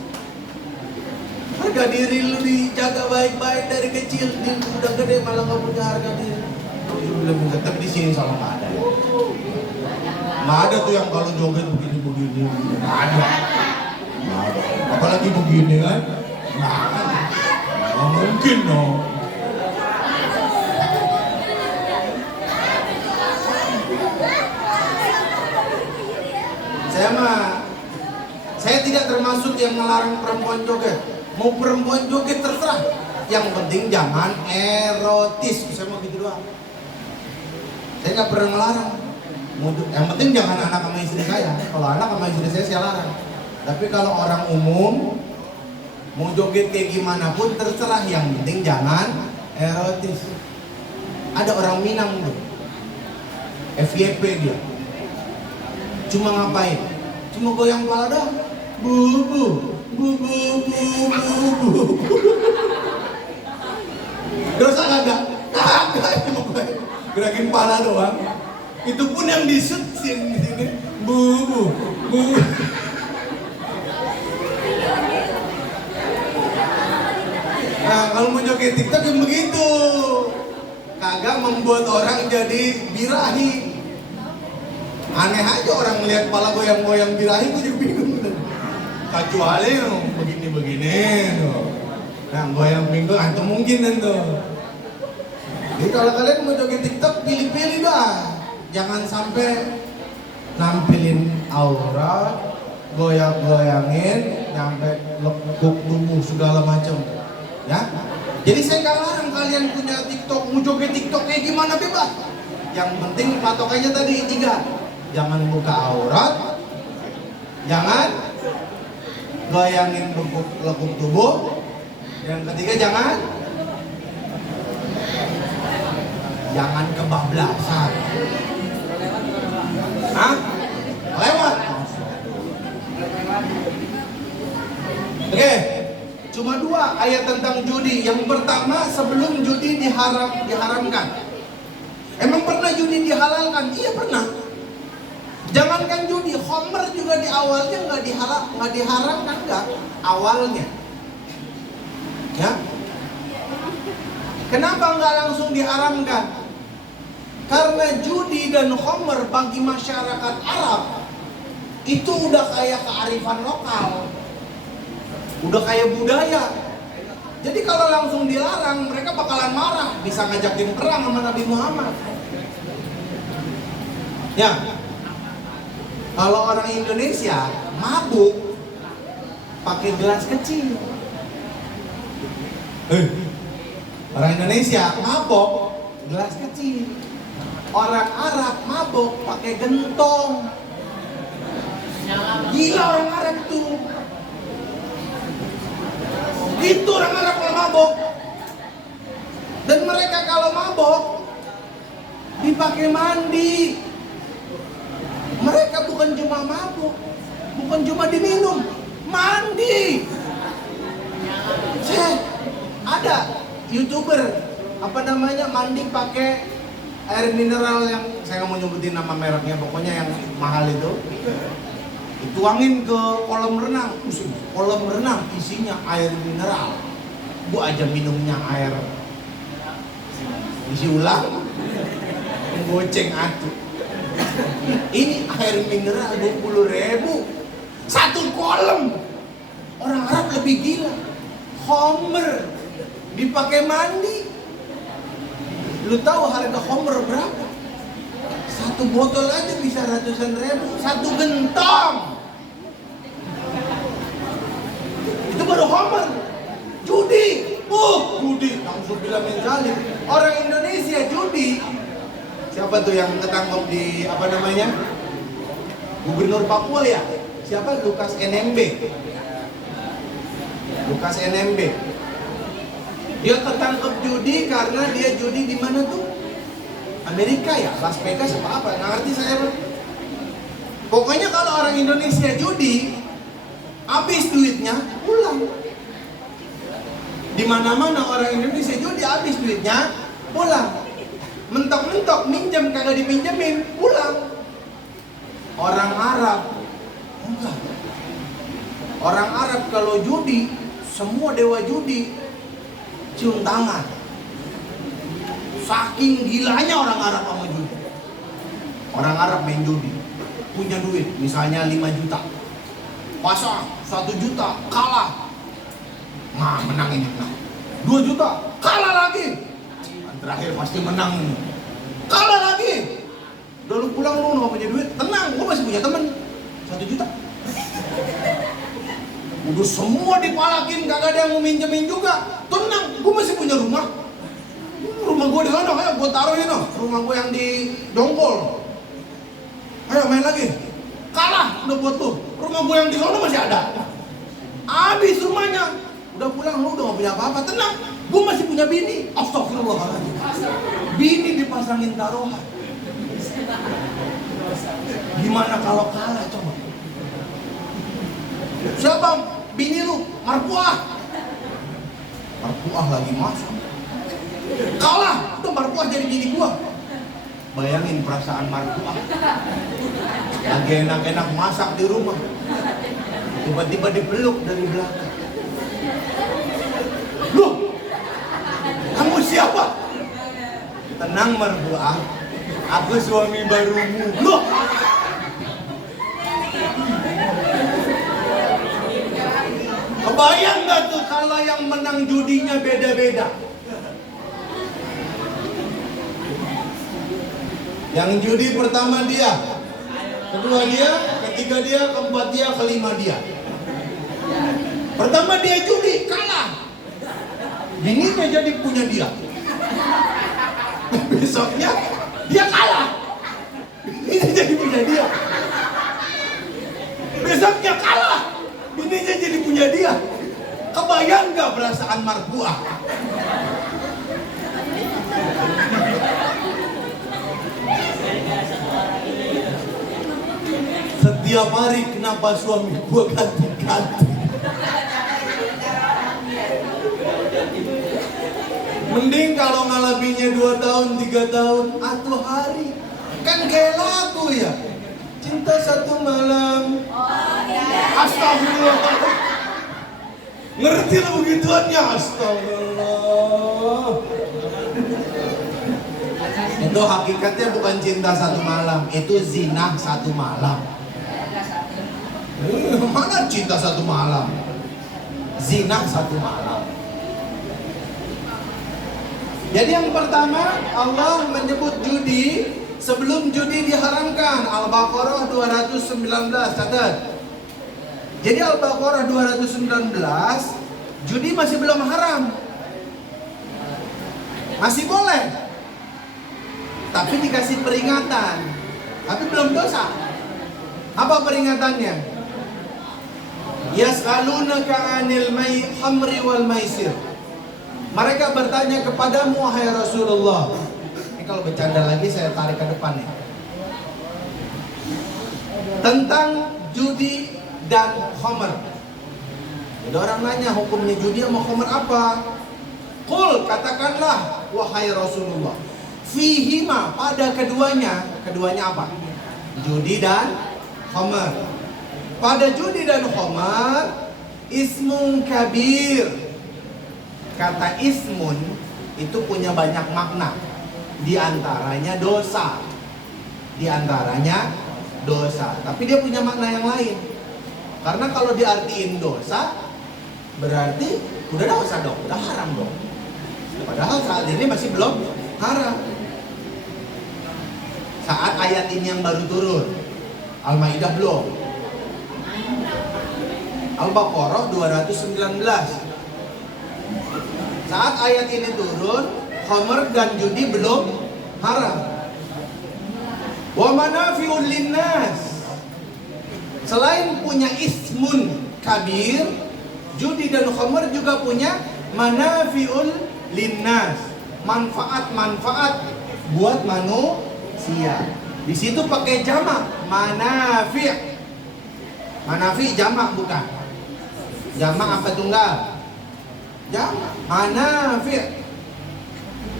Harga diri lu dijaga baik-baik dari kecil, udah gede malah gak punya harga diri. Tapi di sini sama nggak ada. Nggak ada tuh yang kalau joget begini. Nggak ada. Apalagi begini kan? Nggak mungkin dong. Saya tidak termasuk yang melarang perempuan joget. Mau perempuan joget terserah. Yang penting jangan erotis. Saya mau gitu doang. Saya nggak pernah melarang. Yang penting jangan anak sama istri saya. Kalau anak sama istri saya larang. Tapi kalau orang umum mau joget kayak gimana pun terserah. Yang penting jangan erotis. Ada orang Minang tuh, FYP dia. Cuma ngapain? Cuma goyang kepala dah. Bu. Dosa kagak? Kagak, cuma gerakin kepala doang. Itu pun yang di-shoot di sini. Bu. Nah, kalau mau joget TikTok yang begitu. Kagak membuat orang jadi birahi. Aneh aja orang melihat kepala goyang-goyang birahi, gue juga bingung. Kecuali begini tuh. Nah, goyang bingung antum mungkin tuh. Jadi kalau kalian mau joget TikTok, pilih-pilih dah. Jangan sampai nampilin aurat, goyang-goyangin, sampai lekuk tubuh segala macam. Ya. Jadi saya nggak larang kalian punya TikTok, mau joget TikTok kayak gimana bebas. Yang penting patokannya tadi 3. Jangan buka aurat, jangan goyangin lekuk tubuh, yang ketiga jangan kebablasan. Hah? Lewat. Oke, cuma 2 ayat tentang judi. Yang pertama, sebelum judi diharamkan. Emang pernah judi dihalalkan? Iya pernah. Jangankan judi, khamr juga di awalnya nggak diharamkan nggak awalnya. Ya. Kenapa nggak langsung diharamkan? Karena judi dan khamr bagi masyarakat Arab itu udah kayak kearifan lokal, udah kayak budaya. Jadi kalau langsung dilarang, mereka bakalan marah, bisa ngajakin perang sama Nabi Muhammad. Ya, kalau orang Indonesia mabuk pakai gelas kecil. Orang Indonesia mabuk gelas kecil. Orang Arab mabuk pakai gentong. Gila orang Arab tuh. Itu orang Arab kalau mabuk. Dan mereka kalau mabuk dipakai mandi. Mereka bukan cuma mabuk, bukan cuma diminum, mandi. Ada YouTuber apa namanya mandi pakai air mineral yang saya nggak mau nyebutin nama mereknya, pokoknya yang mahal itu. Dituangin ke kolam renang, kolam renang isinya air mineral. Bu aja minumnya air isi ulang, goceng atuh. Ini air mineral 20.000 satu kolam. Orang Arab lebih gila. Homer dipakai mandi. Lu tahu harga Homer berapa? Satu botol aja bisa ratusan ribu. Satu gentong. Itu baru Homer. Judi. Judi. Langsung bilang menzalim. Orang Indonesia judi. Siapa tuh yang ketangkep di apa namanya? Gubernur Papua ya? Siapa? Lukas NMB. Lukas NMB. Dia ketangkep judi karena dia judi di mana tuh? Amerika ya? Las Vegas apa? Nggak ngerti saya. Pokoknya kalau orang Indonesia judi, habis duitnya pulang. Di mana-mana orang Indonesia judi habis duitnya pulang. Mentok-mentok minjem kagak dipinjemin pulang. Orang Arab enggak. Orang Arab kalau judi, semua dewa judi cium tangan. Saking gilanya orang Arab sama judi. Orang Arab main judi, punya duit misalnya 5 juta, pasang 1 juta kalah, nah menang ini menang. 2 juta kalah lagi, terakhir pasti menang. Kalah lagi. Udah lu pulang lu nggak punya duit, tenang, gua masih punya temen 1 juta. Udah semua dipalakin, kagak ada yang mau minjemin juga. Tenang, gua masih punya rumah. Rumah gua di sana, ayo gua taruhin no. Rumah gua yang di Dongkol. Ayo main lagi. Kalah, udah buat tuh. Rumah gua yang di sana masih ada. Habis rumahnya. Udah pulang, lu udah gak punya apa-apa, tenang. Gue masih punya bini. Astagfirullahaladzim. Bini dipasangin taruhan. Gimana kalau kalah coba? Siapa bini lu? Marpuah. Marpuah lagi masak. Kalah, udah Marpuah jadi bini gua. Bayangin perasaan Marpuah. Lagi enak-enak masak di rumah. Tiba-tiba dipeluk dari belakang. Loh, kamu siapa? Tenang Marpuah, aku suami barumu. Loh, kebayang gak tuh kalau yang menang judinya beda-beda? Yang judi pertama dia, kedua dia, ketiga dia, keempat dia, kelima dia. Pertama dia judi, kalah. Bininya jadi punya dia. Besoknya dia kalah. Bininya jadi punya dia. Besoknya kalah. Bininya jadi punya dia. Kebayang gak perasaan Marpuah? Setiap hari kenapa suami gua ganti-ganti? Mending kalau ngalabinya 2 tahun, 3 tahun, atau hari. Kan kayak lagu ya. Cinta satu malam. Astagfirullah. Ngerti lah begituannya. Astagfirullah. Itu hakikatnya bukan cinta satu malam. Itu zina satu malam. Mana cinta satu malam? Zina satu malam. Jadi yang pertama, Allah menyebut judi sebelum judi diharamkan. Al-Baqarah 219, catat. Jadi Al-Baqarah 219, judi masih belum haram. Masih boleh. Tapi dikasih peringatan. Tapi belum dosa. Apa peringatannya? Yas'alunaka 'anil khamri wal maisir. Mereka bertanya kepadamu, wahai Rasulullah. Ini kalau bercanda lagi saya tarik ke depan nih. Tentang judi dan khamr. Ada orang nanya hukumnya judi sama khamr apa? Qul, katakanlah wahai Rasulullah, fihima, pada keduanya. Keduanya apa? Judi dan khamr. Pada judi dan khamr ismun kabir. Kata ismun itu punya banyak makna. Di antaranya dosa. Di antaranya dosa. Tapi dia punya makna yang lain. Karena kalau diartiin dosa, berarti udah dosa dong, udah haram dong. Padahal saat ini masih belum haram. Saat ayat ini yang baru turun, Al-Maidah belum. Al-Baqarah 219. Saat ayat ini turun, khamr dan judi belum haram. Wa manafi'un linnas. Selain punya ismun kabir, judi dan khamr juga punya manafi'un linnas. Manfaat-manfaat buat manusia. Di situ pakai jamak, manafi'. Manafi' jamak bukan. Jamak apa tunggal? Jamak, manafi'.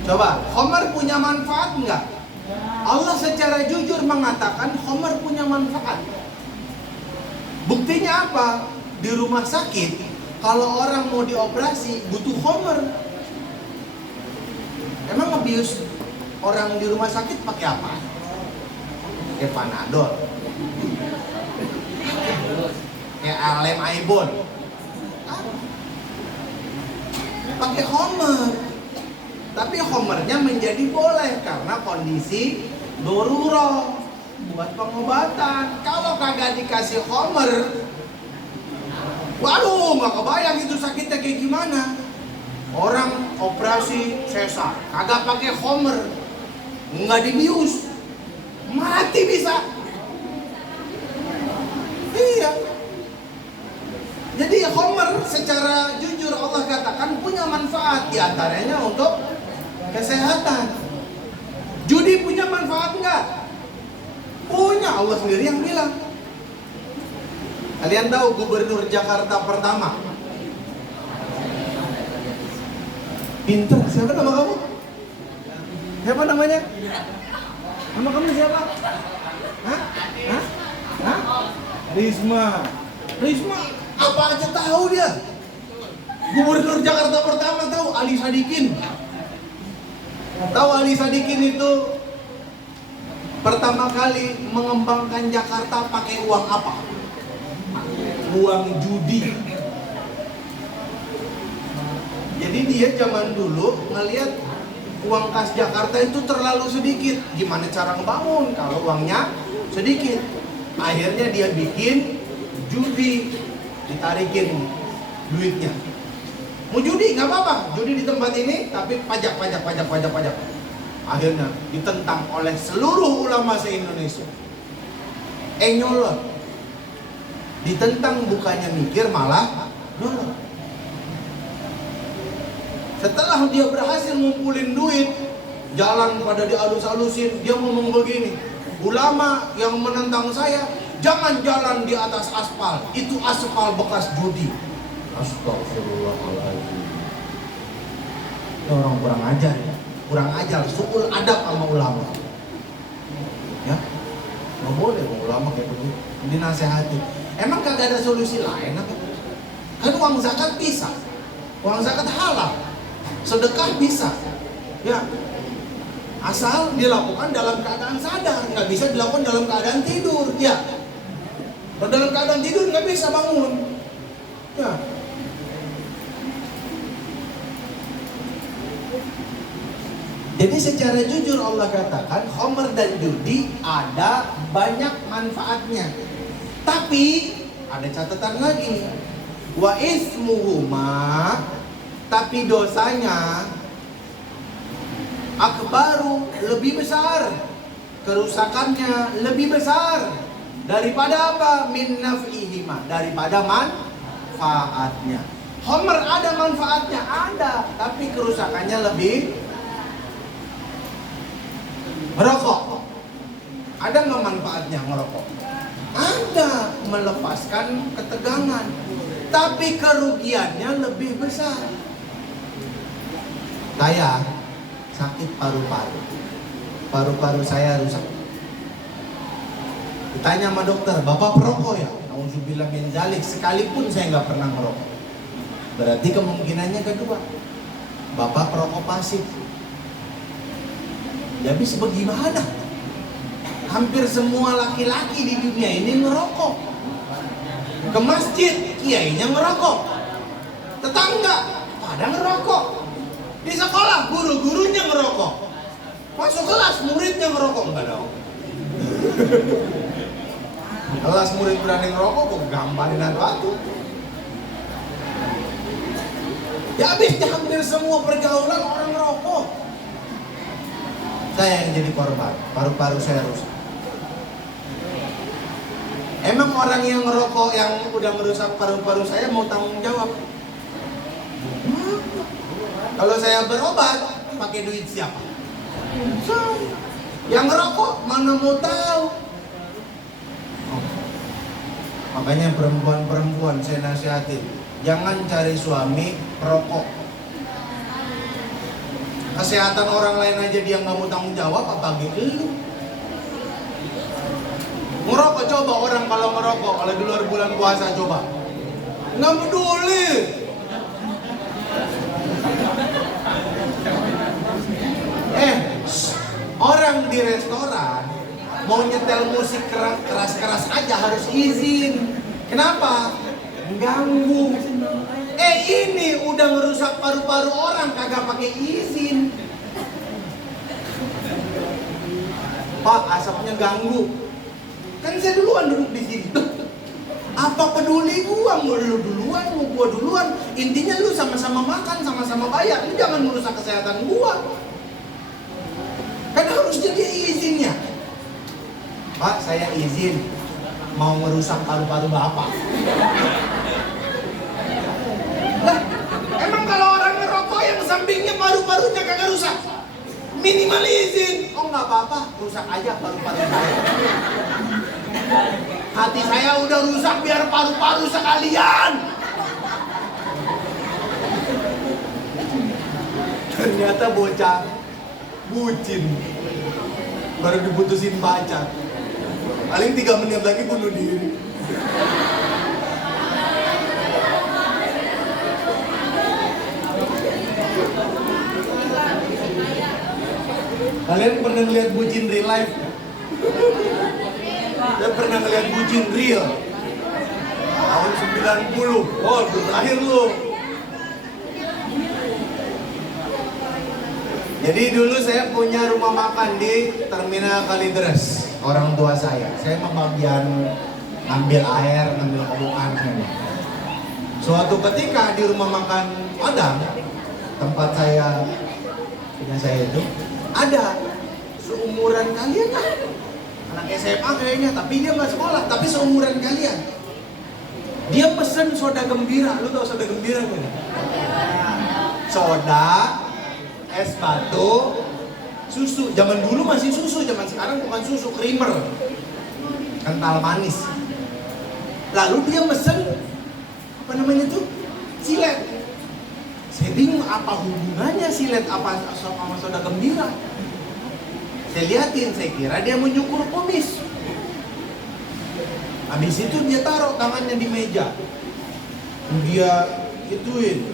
Coba, khamr punya manfaat enggak? Allah secara jujur mengatakan khamr punya manfaat. Buktinya apa? Di rumah sakit, kalau orang mau dioperasi butuh khamr. Emang ngebius orang di rumah sakit pakai apa? Pakai Panadol, kayak Alem Aibon, pakai khamr. Tapi khamrnya menjadi boleh karena kondisi darurat buat pengobatan. Kalau kagak dikasih khamr, waduh, nggak kebayang itu sakitnya kayak gimana. Orang operasi sesar kagak pakai khamr, nggak dibius, mati bisa. Iya. Jadi khamr secara jujur Allah katakan punya manfaat, diantaranya untuk kesehatan. Judi punya manfaat enggak? Punya, Allah sendiri yang bilang. Kalian tahu gubernur Jakarta pertama? Pinter, siapa nama kamu? Siapa namanya? Nama kamu siapa? Hah? Hah? Hah? Risma. Risma, apa aja tahu dia. Gubernur Jakarta pertama tahu, Ali Sadikin. Tahu Ali Sadikin itu pertama kali mengembangkan Jakarta pakai uang apa? Uang judi. Jadi dia zaman dulu ngelihat uang kas Jakarta itu terlalu sedikit. Gimana cara ngebangun kalau uangnya sedikit? Akhirnya dia bikin judi, ditarikin duitnya. Mau judi nggak apa-apa, judi di tempat ini, tapi pajak. Akhirnya ditentang oleh seluruh ulama se-Indonesia. Nyolot. Ditentang bukannya mikir malah nyolot. Setelah dia berhasil ngumpulin duit, jalan pada dialus-alusin, dia ngomong begini, ulama yang menentang saya jangan jalan di atas aspal, itu aspal bekas judi. Astagfirullahaladzim. Ini orang kurang ajar ya, kurang ajar, suul adab sama ulama. Ya, nggak boleh ulama kayak begitu, dinasehati. Emang kagak ada solusi lain apa? Kan uang zakat bisa, uang zakat halal, sedekah bisa, ya. Asal dilakukan dalam keadaan sadar, nggak bisa dilakukan dalam keadaan tidur, ya. Kalau dalam keadaan tidur nggak bisa bangun, ya. Jadi secara jujur Allah katakan khamr dan judi ada banyak manfaatnya. Tapi ada catatan lagi. Wa ismuhuma, tapi dosanya akbaru, lebih besar. Kerusakannya lebih besar daripada apa? Min naf'ihima, daripada manfaatnya. Khamr ada manfaatnya, ada, tapi kerusakannya lebih. Merokok, ada nggak manfaatnya ngerokok? Ada, melepaskan ketegangan. Tapi kerugiannya lebih besar. Saya sakit paru-paru. Paru-paru saya rusak. Ditanya sama dokter, Bapak perokok ya? Nauzubillah min dzalik, sekalipun saya nggak pernah merokok. Berarti kemungkinannya kedua, Bapak perokok pasif. Ya habis bagaimana? Hampir semua laki-laki di dunia ini ngerokok. Ke masjid, kiainya ngerokok. Tetangga, pada ngerokok. Di sekolah, guru-gurunya ngerokok. Masuk kelas, muridnya ngerokok. Enggak dong. Kelas murid berani ngerokok, kok gamparin batu. Ya habis hampir semua pergaulan orang ngerokok. Saya yang jadi korban, paru-paru saya rusak. Emang orang yang ngerokok yang udah merusak paru-paru saya mau tanggung jawab? Kalau saya berobat, pakai duit siapa? Yang ngerokok mana mau tahu? Makanya perempuan-perempuan saya nasihatin, jangan cari suami perokok. Kesehatan orang lain aja dia nggak mau tanggung jawab, apalagi lu. Ngerokok, coba orang kalau ngerokok, kalau di luar bulan puasa coba, nggak peduli. Orang di restoran mau nyetel musik keras-keras aja harus izin. Kenapa? Ganggu. Ini udah ngerusak paru-paru orang kagak pakai izin. Pak, asapnya ganggu. Kan saya duluan duduk di sini. Apa peduli gua? Mau lu duluan, mau gua duluan. Intinya lu sama-sama makan, sama-sama bayar. Lu jangan merusak kesehatan gua. Kan harus jadi izinnya. Pak, saya izin mau merusak paru-paru Bapak. Lah, emang kalau orang ngerokok yang sampingnya paru-parunya kagak rusak? Minimal izin. Oh nggak apa-apa, rusak aja paru-paru saya. Hati saya udah rusak, biar paru-paru sekalian. Ternyata bocah bucin, baru diputusin pacar. Paling 3 menit lagi bunuh diri. Kalian pernah ngeliat bucin real life? Saya pernah ngeliat bucin real tahun 90. Oh, terakhir lu. Jadi dulu saya punya rumah makan di Terminal Kalideres. Orang tua saya mah bagian ngambil air, ngambil omongan. Suatu ketika di rumah makan Padang, tempat saya punya saya itu, ada seumuran kalian lah, anak SMA kayaknya, tapi dia nggak sekolah, tapi seumuran kalian. Dia pesen soda gembira. Lu tau soda gembira nggak? Soda, es batu, susu. Zaman dulu masih susu, zaman sekarang bukan susu, creamer, kental manis. Lalu dia mesen apa namanya tuh, silet. Saya bingung apa hubungannya silet apa sama soda gembira. Saya liatin, saya kira dia mau nyukur kumis. Habis itu dia taruh tangannya di meja, dia gituin.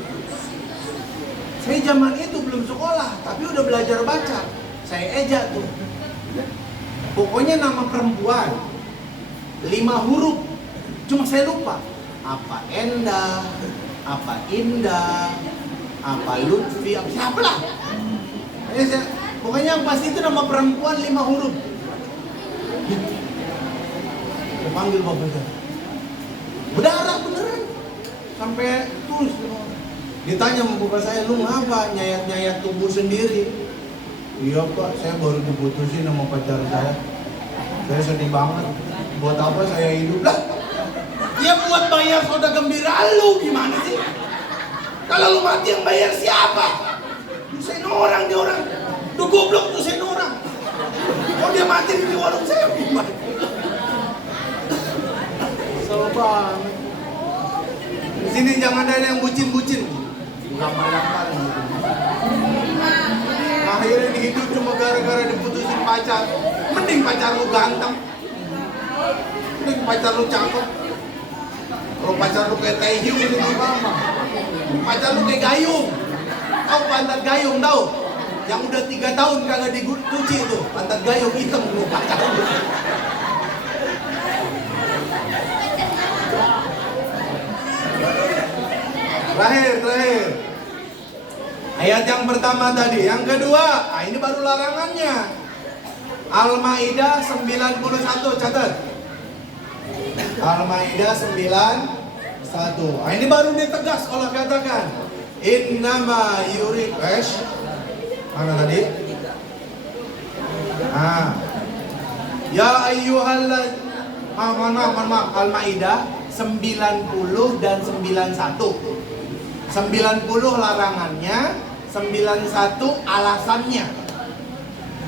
Saya zaman itu belum sekolah, tapi udah belajar baca. Saya ejak tuh. Pokoknya nama perempuan 5 huruf, cuma saya lupa. Apa Endah, apa Indah, apa Lutfi, apa siapa lah. Pokoknya yang pasti itu nama perempuan 5 huruf. Saya panggil bapaknya. Berdarah beneran. Sampai terus. Ditanya sama bapak saya, lu ngapa nyayat-nyayat tubuh sendiri? Iya pak, saya baru diputusin sama pacar saya. Saya sedih banget. Buat apa saya hidup? Lah, ya buat bayar soda gembira lu gimana sih? Kalau lu mati yang bayar siapa? Nyusahin orang dia orang. Duh goblok nyusahin orang. Oh dia mati di warung saya gimana? Kesel banget. Di sini jangan ada yang bucin-bucin. Lama-lama gitu. Akhirnya di hidup cuma gara-gara diputusin pacar. Mending pacar lu ganteng. Mending pacar lu cakep. Kalau pacar lu kayak Taehyung itu apa? Pacar lu kayak Gayung. Tahu pantat Gayung tahu? Yang udah 3 tahun kagak dicuci itu. Pantat Gayung hitam lu pacar lu. Terakhir. Ayat yang pertama tadi, yang kedua, ini baru larangannya. Al-Maidah 91, catat. Al-Maidah 91. Ini baru ditegas Allah katakan. Innama yurid mana tadi? Ya ayyuhallad maaf Al-Maidah 90 dan 91. 90 larangannya, 91 alasannya.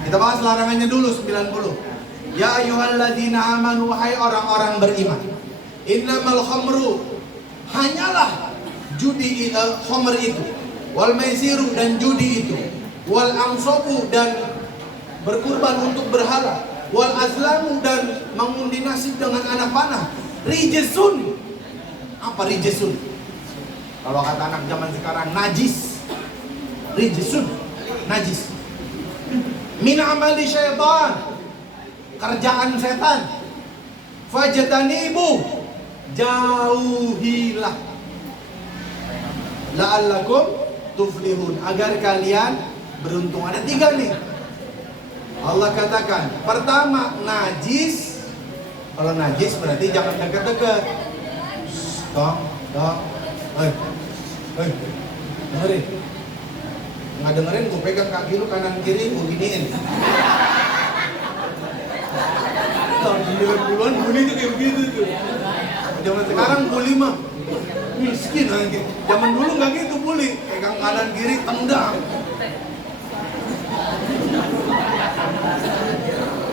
Kita bahas larangannya dulu 90. Ya ayyuhalladzina amanu, wahai orang-orang beriman. Innamal khamru, hanyalah judi khamr itu. Wal maisiru, dan judi itu. Wal ansobu, dan berkurban untuk berhala. Wal azlamu, dan mengundi nasib dengan anak panah. Rijesun. Apa rijesun? Kalau kata anak zaman sekarang, najis. Rijesun, najis. Min amali syaitan, kerjaan setan. Fajtanibu, jauhilah. La'allakum tuflihun, agar kalian beruntung. Ada 3 nih. Allah katakan, pertama najis. Kalau najis berarti jangan dekat-dekat. Dong. Dengerin. Nggak dengerin, gue pegang kaki lu kanan kiri, gue giniin. Tahun 90-an bully tuh kayak begitu tuh. Zaman sekarang bully mah miskin lagi. Zaman dulu nggak gitu bully, pegang kanan kiri tendang.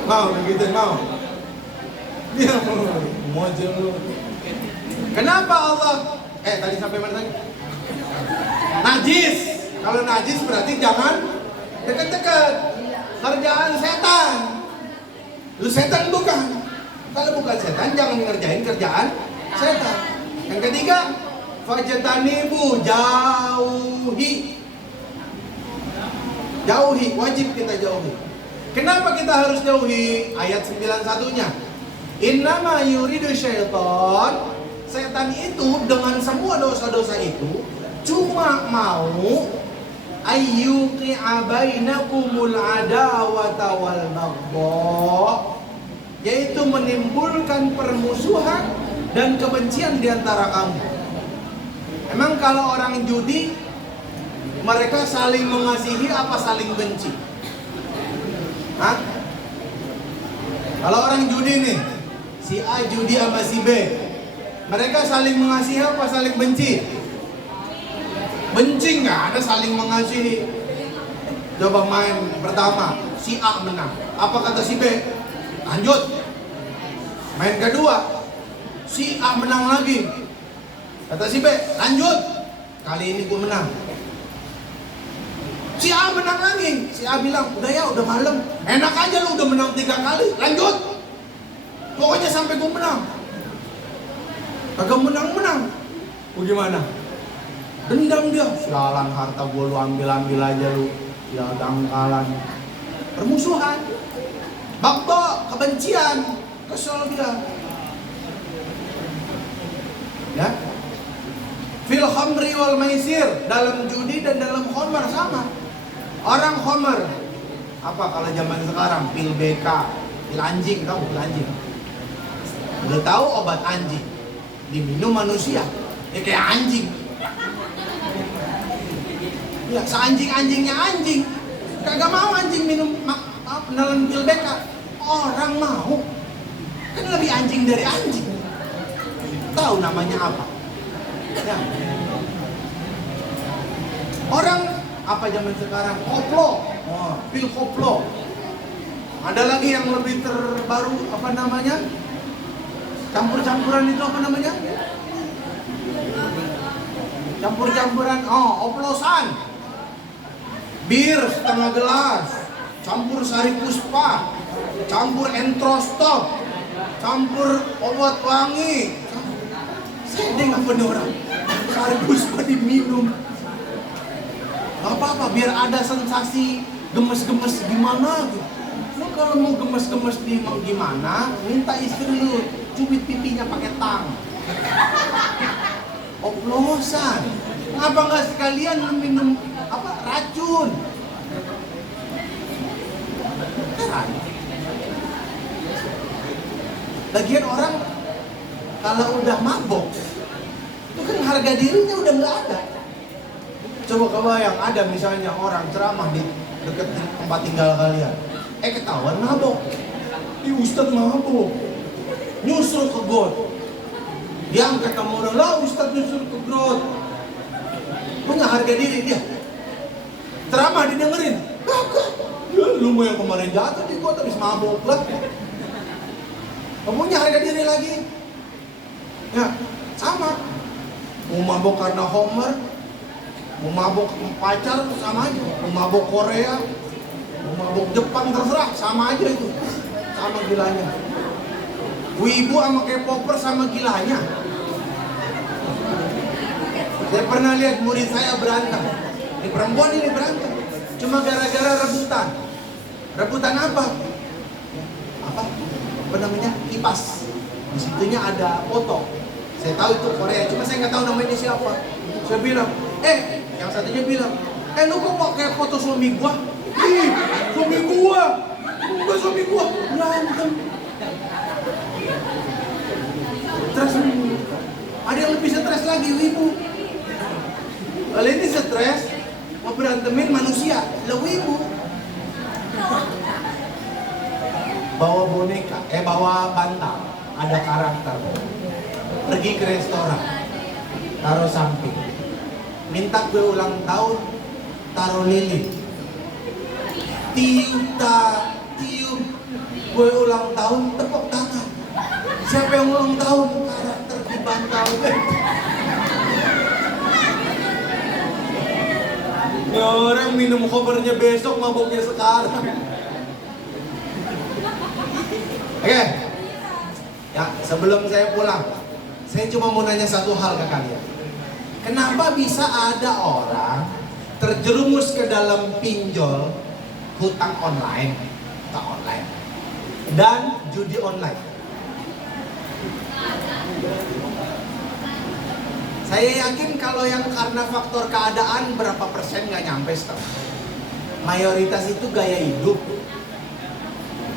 Mau begitu mau? Dia mau aja lu. Kenapa Allah? Tadi sampai mana tadi? Najis. Kalau najis berarti jangan dekat-dekat. Kerjaan setan. Lu setan bukan. Kalau bukan setan jangan ngerjain kerjaan setan. Yang ketiga, fajtanibu, jauhi. Jauhi, wajib kita jauhi. Kenapa kita harus jauhi? Ayat 91-nya. Innama yuridu syaitan, setan itu dengan semua dosa-dosa itu cuma mau ayyuqi'a bainakumul adawata wal baghdha, yaitu menimbulkan permusuhan dan kebencian di antara kamu. Emang kalau orang judi mereka saling mengasihi apa saling benci? Hah? Kalau orang judi nih, si A judi sama si B, mereka saling mengasihi apa saling benci? Benci, nggak ada saling mengasihi. Coba main pertama, si A menang. Apa kata si B? Lanjut. Main kedua, si A menang lagi. Kata si B, lanjut. Kali ini gue menang. Si A menang lagi. Si A bilang, udah ya, udah malam. Enak aja lu udah menang 3 kali. Lanjut. Pokoknya sampai gue menang. Kagak menang-menang. Bagaimana? Dendam dia. Sialan, harta gue lu ambil-ambil aja lu. Ya dangkalan. Permusuhan. Bakto, kebencian. Kesel dia. Ya. Fil khamri wal maisir, dalam judi dan dalam khamar sama. Orang khamar Apa kalau zaman sekarang? Pil BK, pil anjing, tahu pil anjing? Udah tahu obat anjing, diminum manusia, ya kayak anjing. Ya, seanjing-anjingnya anjing. Kagak mau anjing minum penelan pil BK. Orang mau. Kan lebih anjing dari anjing. Tahu namanya apa? Ya. Orang apa zaman sekarang? Koplo. Oh, pil koplo. Ada lagi yang lebih terbaru, apa namanya? Campur-campuran itu apa namanya? Campur-campuran, oplosan. Bir setengah gelas, campur sari puspa, campur entrostop, campur obat wangi. Sedeng apa nih orang? Sari puspa diminum. Gak apa-apa, biar ada sensasi gemes-gemes gimana gitu. Lu kalau mau gemes-gemes di gimana, minta istri lu cubit pipinya pakai tang. Oplosan. Ngapa nggak sekalian lu minum apa racun? Heran. Lagian orang kalau udah mabok, itu kan harga dirinya udah nggak ada. Coba kebayang ada misalnya orang ceramah di dekat tempat tinggal kalian, ketahuan mabok. Ustadz mabok, nyusul ke got. Diangkat sama orang, lah Ustadz nyusul ke got. Punya harga diri dia. Ceramah didengerin. Kagak. Ya, lu mau yang kemarin jatuh di got habis mabok lah. Punya harga diri lagi. Ya, sama. Mau mabok karena Homer, mau mabok pacar sama aja. Mau mabok Korea, mau mabok Jepang terserah, sama aja itu. Sama gilanya. Wibu sama K-popper sama gilanya. Saya pernah lihat murid saya berantem. Ini perempuan ini berantem. Cuma gara-gara rebutan. Rebutan apa? Apa namanya? Kipas. Di situnya ada foto. Saya tahu itu Korea, cuma saya nggak tahu namanya siapa. Saya bilang, yang satunya bilang, lu kok pakai foto suami gua? Ih, suami gua. Bukan suami gua. Berantem. Stres. Ada yang lebih stres lagi, wibu. Kalau ini stres, mau berantemin manusia, lo wibu. Bawa boneka, bawa bantal, ada karakter. Pergi ke restoran, taruh samping. Minta kue ulang tahun, taruh lilin. Tiup kue ulang tahun, tepuk tangan. Siapa yang ulang tahun? Karakter di bantal. Ya orang minum kopernya besok, mabuknya sekarang. Oke. Ya, sebelum saya pulang, saya cuma mau nanya satu hal ke kalian. Kenapa bisa ada orang terjerumus ke dalam pinjol, hutang online, dan judi online? Saya yakin kalau yang karena faktor keadaan berapa persen nggak nyampe setengah. Mayoritas itu gaya hidup.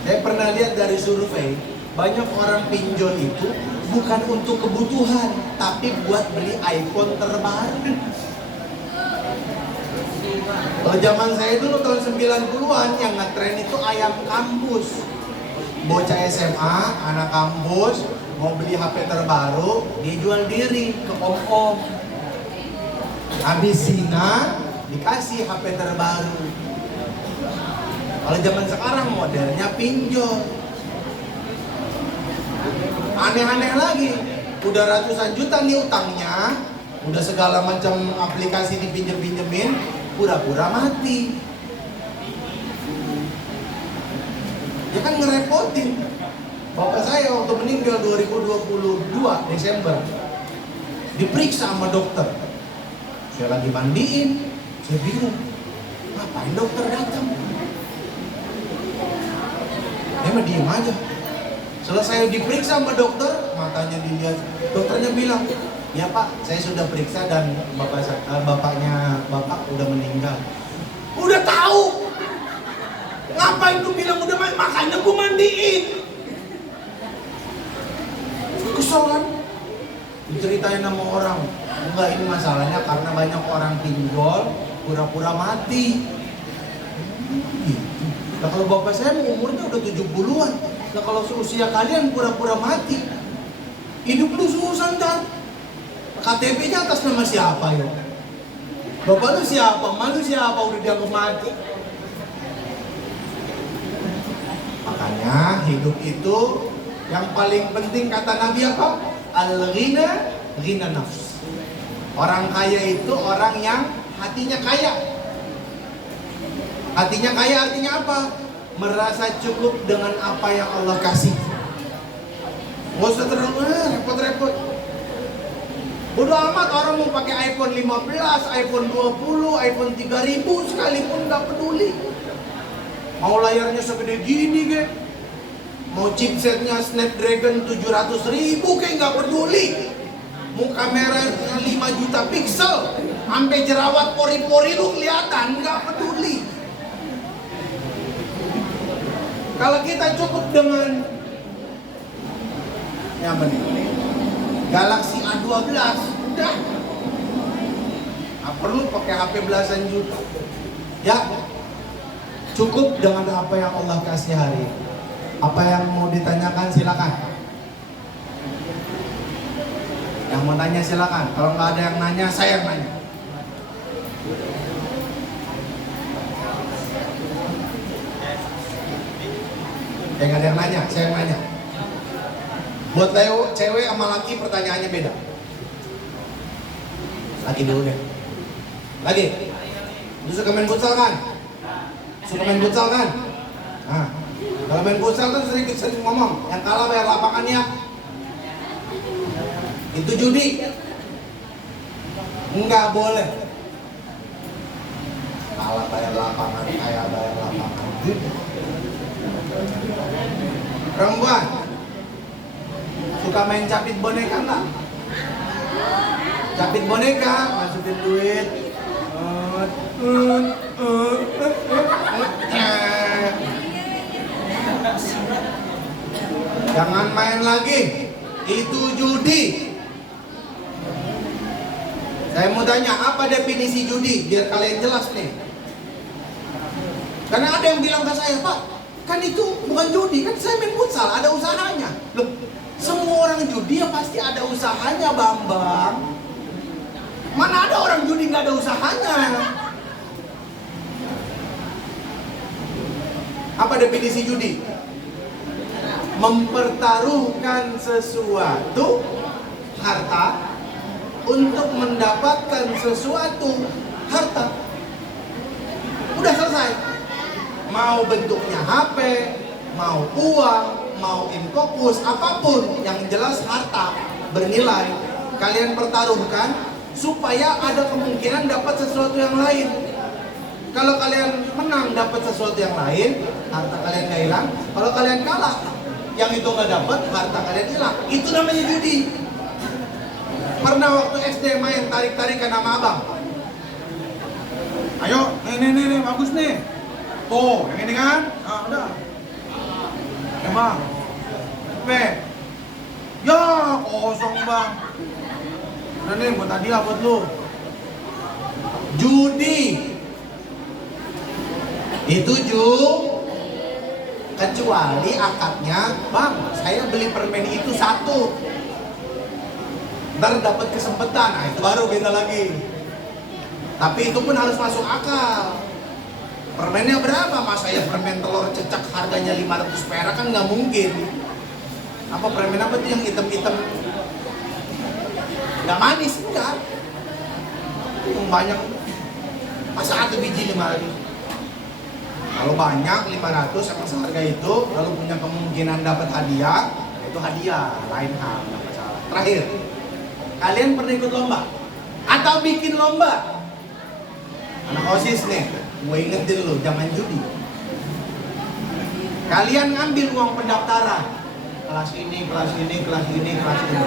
Saya pernah lihat dari survei, banyak orang pinjol itu bukan untuk kebutuhan, tapi buat beli iPhone terbaru. Kalau zaman saya dulu tahun 90-an yang ngetren itu ayam kampus. Bocah SMA, anak kampus, mau beli HP terbaru, dia jual diri ke om-om. Habis zina, dikasih HP terbaru. Kalau zaman sekarang modelnya pinjol. Aneh-aneh lagi, udah ratusan juta nih utangnya, udah segala macam aplikasi dipinjem-pinjemin, pura-pura mati. Ya kan ngerepotin. Bapak saya waktu meninggal 2022 Desember, diperiksa sama dokter. Saya lagi mandiin, saya bingung, ngapain dokter datang? Dia mah diem aja. Selesai diperiksa sama dokter, matanya dilihat. Dokternya bilang, ya Pak, saya sudah periksa dan bapaknya Bapak udah meninggal. Udah tahu, Ngapain lu bilang udah mandi? Makanya gue mandiin. Kesel kan? Diceritain sama orang. Enggak, ini masalahnya karena banyak orang pinjol pura-pura mati. Gitu. Nah kalau bapak saya umurnya udah 70-an. Nah kalau seusia kalian pura-pura mati, hidup lu susah ntar. KTP-nya atas nama siapa ya? Bapak lu siapa? Malu siapa udah dianggap mati? Makanya hidup itu yang paling penting kata Nabi apa? Al-ghina, ghina nafs. Orang kaya itu orang yang hatinya kaya. Hatinya kaya artinya apa? Merasa cukup dengan apa yang Allah kasih. Gak usah terlalu repot-repot. Bodoh amat orang mau pakai iPhone 15, iPhone 20, iPhone 3000 sekalipun gak peduli. Mau layarnya segede gini ke? Mau chipsetnya Snapdragon 700.000 kayak gak peduli. Mau kamera 5 juta pixel sampai jerawat pori-pori lu kelihatan, gak peduli. Kalau kita cukup dengan ya apa nih? Galaxy A12 udah. Nggak perlu pakai HP belasan juta. Ya, cukup dengan apa yang Allah kasih hari ini. Apa yang mau ditanyakan silakan. Yang mau tanya silakan. Kalau nggak ada yang nanya, saya yang nanya. Nggak ada yang nanya, saya yang nanya. Buat Leo, cewek sama laki pertanyaannya beda. Laki dulu deh. Lagi. Lu suka main futsal kan? Suka main futsal kan? Nah, kalau main futsal kan sering ngomong, yang kalah bayar lapangannya. Itu judi. Enggak boleh. Kalah bayar lapangan, kaya bayar lapangan. Judi. Perempuan suka main capit boneka enggak? Capit boneka, masukin duit. Jangan main lagi. Itu judi. Saya mau tanya, apa definisi judi? Biar kalian jelas nih. Karena ada yang bilang ke saya, Pak, kan itu bukan judi, kan saya main futsal, ada usahanya. Loh, semua orang judi ya pasti ada usahanya, Bambang. Mana ada orang judi nggak ada usahanya? Apa definisi judi? Mempertaruhkan sesuatu, harta, untuk mendapatkan sesuatu, harta. Udah selesai. Mau bentuknya HP, mau uang, mau infocus, apapun yang jelas harta bernilai kalian pertaruhkan supaya ada kemungkinan dapat sesuatu yang lain. Kalau kalian menang dapat sesuatu yang lain, harta kalian gak hilang. Kalau kalian kalah, yang itu gak dapat, harta kalian hilang. Itu namanya judi. Pernah waktu SD main tarik-tarikan sama abang. Ayo, nih, bagus nih. Tuh, yang ini kan? Nah, udah. Ya bang. Ya, kosong bang. Nah nih, buat hadiah buat lu. Judi. Itu kecuali akadnya, bang, saya beli permen itu 1. Ntar dapat kesempatan, nah itu baru beda lagi. Tapi itu pun harus masuk akal. Permennya berapa? Masa ya permen telur cecak harganya 500 perak kan nggak mungkin. Apa permen apa tuh yang hitam-hitam? Nggak manis, enggak. Yang banyak. Masa 1 biji 500? Kalau banyak 500 sama seharga itu, lalu punya kemungkinan dapat hadiah, itu hadiah, lain hal, nggak masalah. Terakhir, kalian pernah ikut lomba? Atau bikin lomba? Anak OSIS nih, gue ingetin lu, jangan judi. Kalian ngambil uang pendaftaran, kelas ini, kelas ini, kelas ini, kelas ini.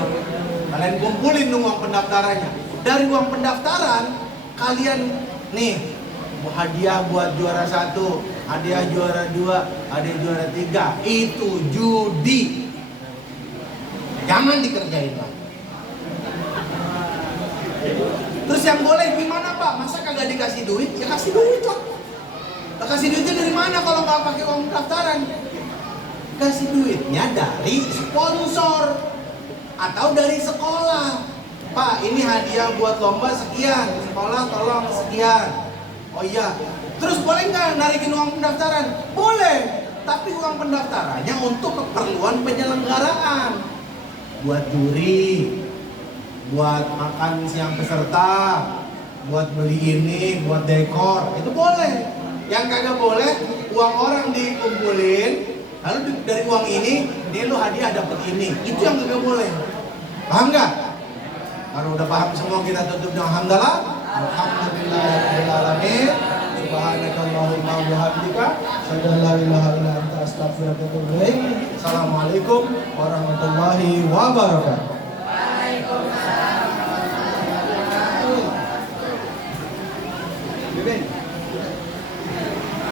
Kalian kumpulin uang pendaftarannya. Dari uang pendaftaran, kalian nih hadiah buat juara 1, hadiah juara 2, hadiah juara 3. Itu judi. Jangan dikerjain Pak. Terus yang boleh gimana Pak? Masa kagak dikasih duit? Ya kasih duit lah. Lah kasih duitnya dari mana kalau nggak pakai uang pendaftaran? Kasih duitnya dari sponsor atau dari sekolah. Pak, ini hadiah buat lomba sekian, sekolah tolong sekian. Oh iya, terus boleh nggak narikin uang pendaftaran? Boleh, tapi uang pendaftarannya untuk keperluan penyelenggaraan, buat juri, buat makan siang peserta, buat beli ini, buat dekor, itu boleh. Yang kagak boleh, uang orang dikumpulin, lalu dari uang ini, dia lu hadiah dapat ini, itu yang kagak boleh. Paham nggak? Kalau udah paham semua kita tutup dengan hamdalah. Alhamdulillahirabbil alamin. Subhanakallahumma wa bihamdika, asyhadu an la ilaha illa anta, astaghfiruka wa atubu ilaik. Assalamualaikum warahmatullahi wabarakatuh. Waalaikumsalam warahmatullahi wabarakatuh.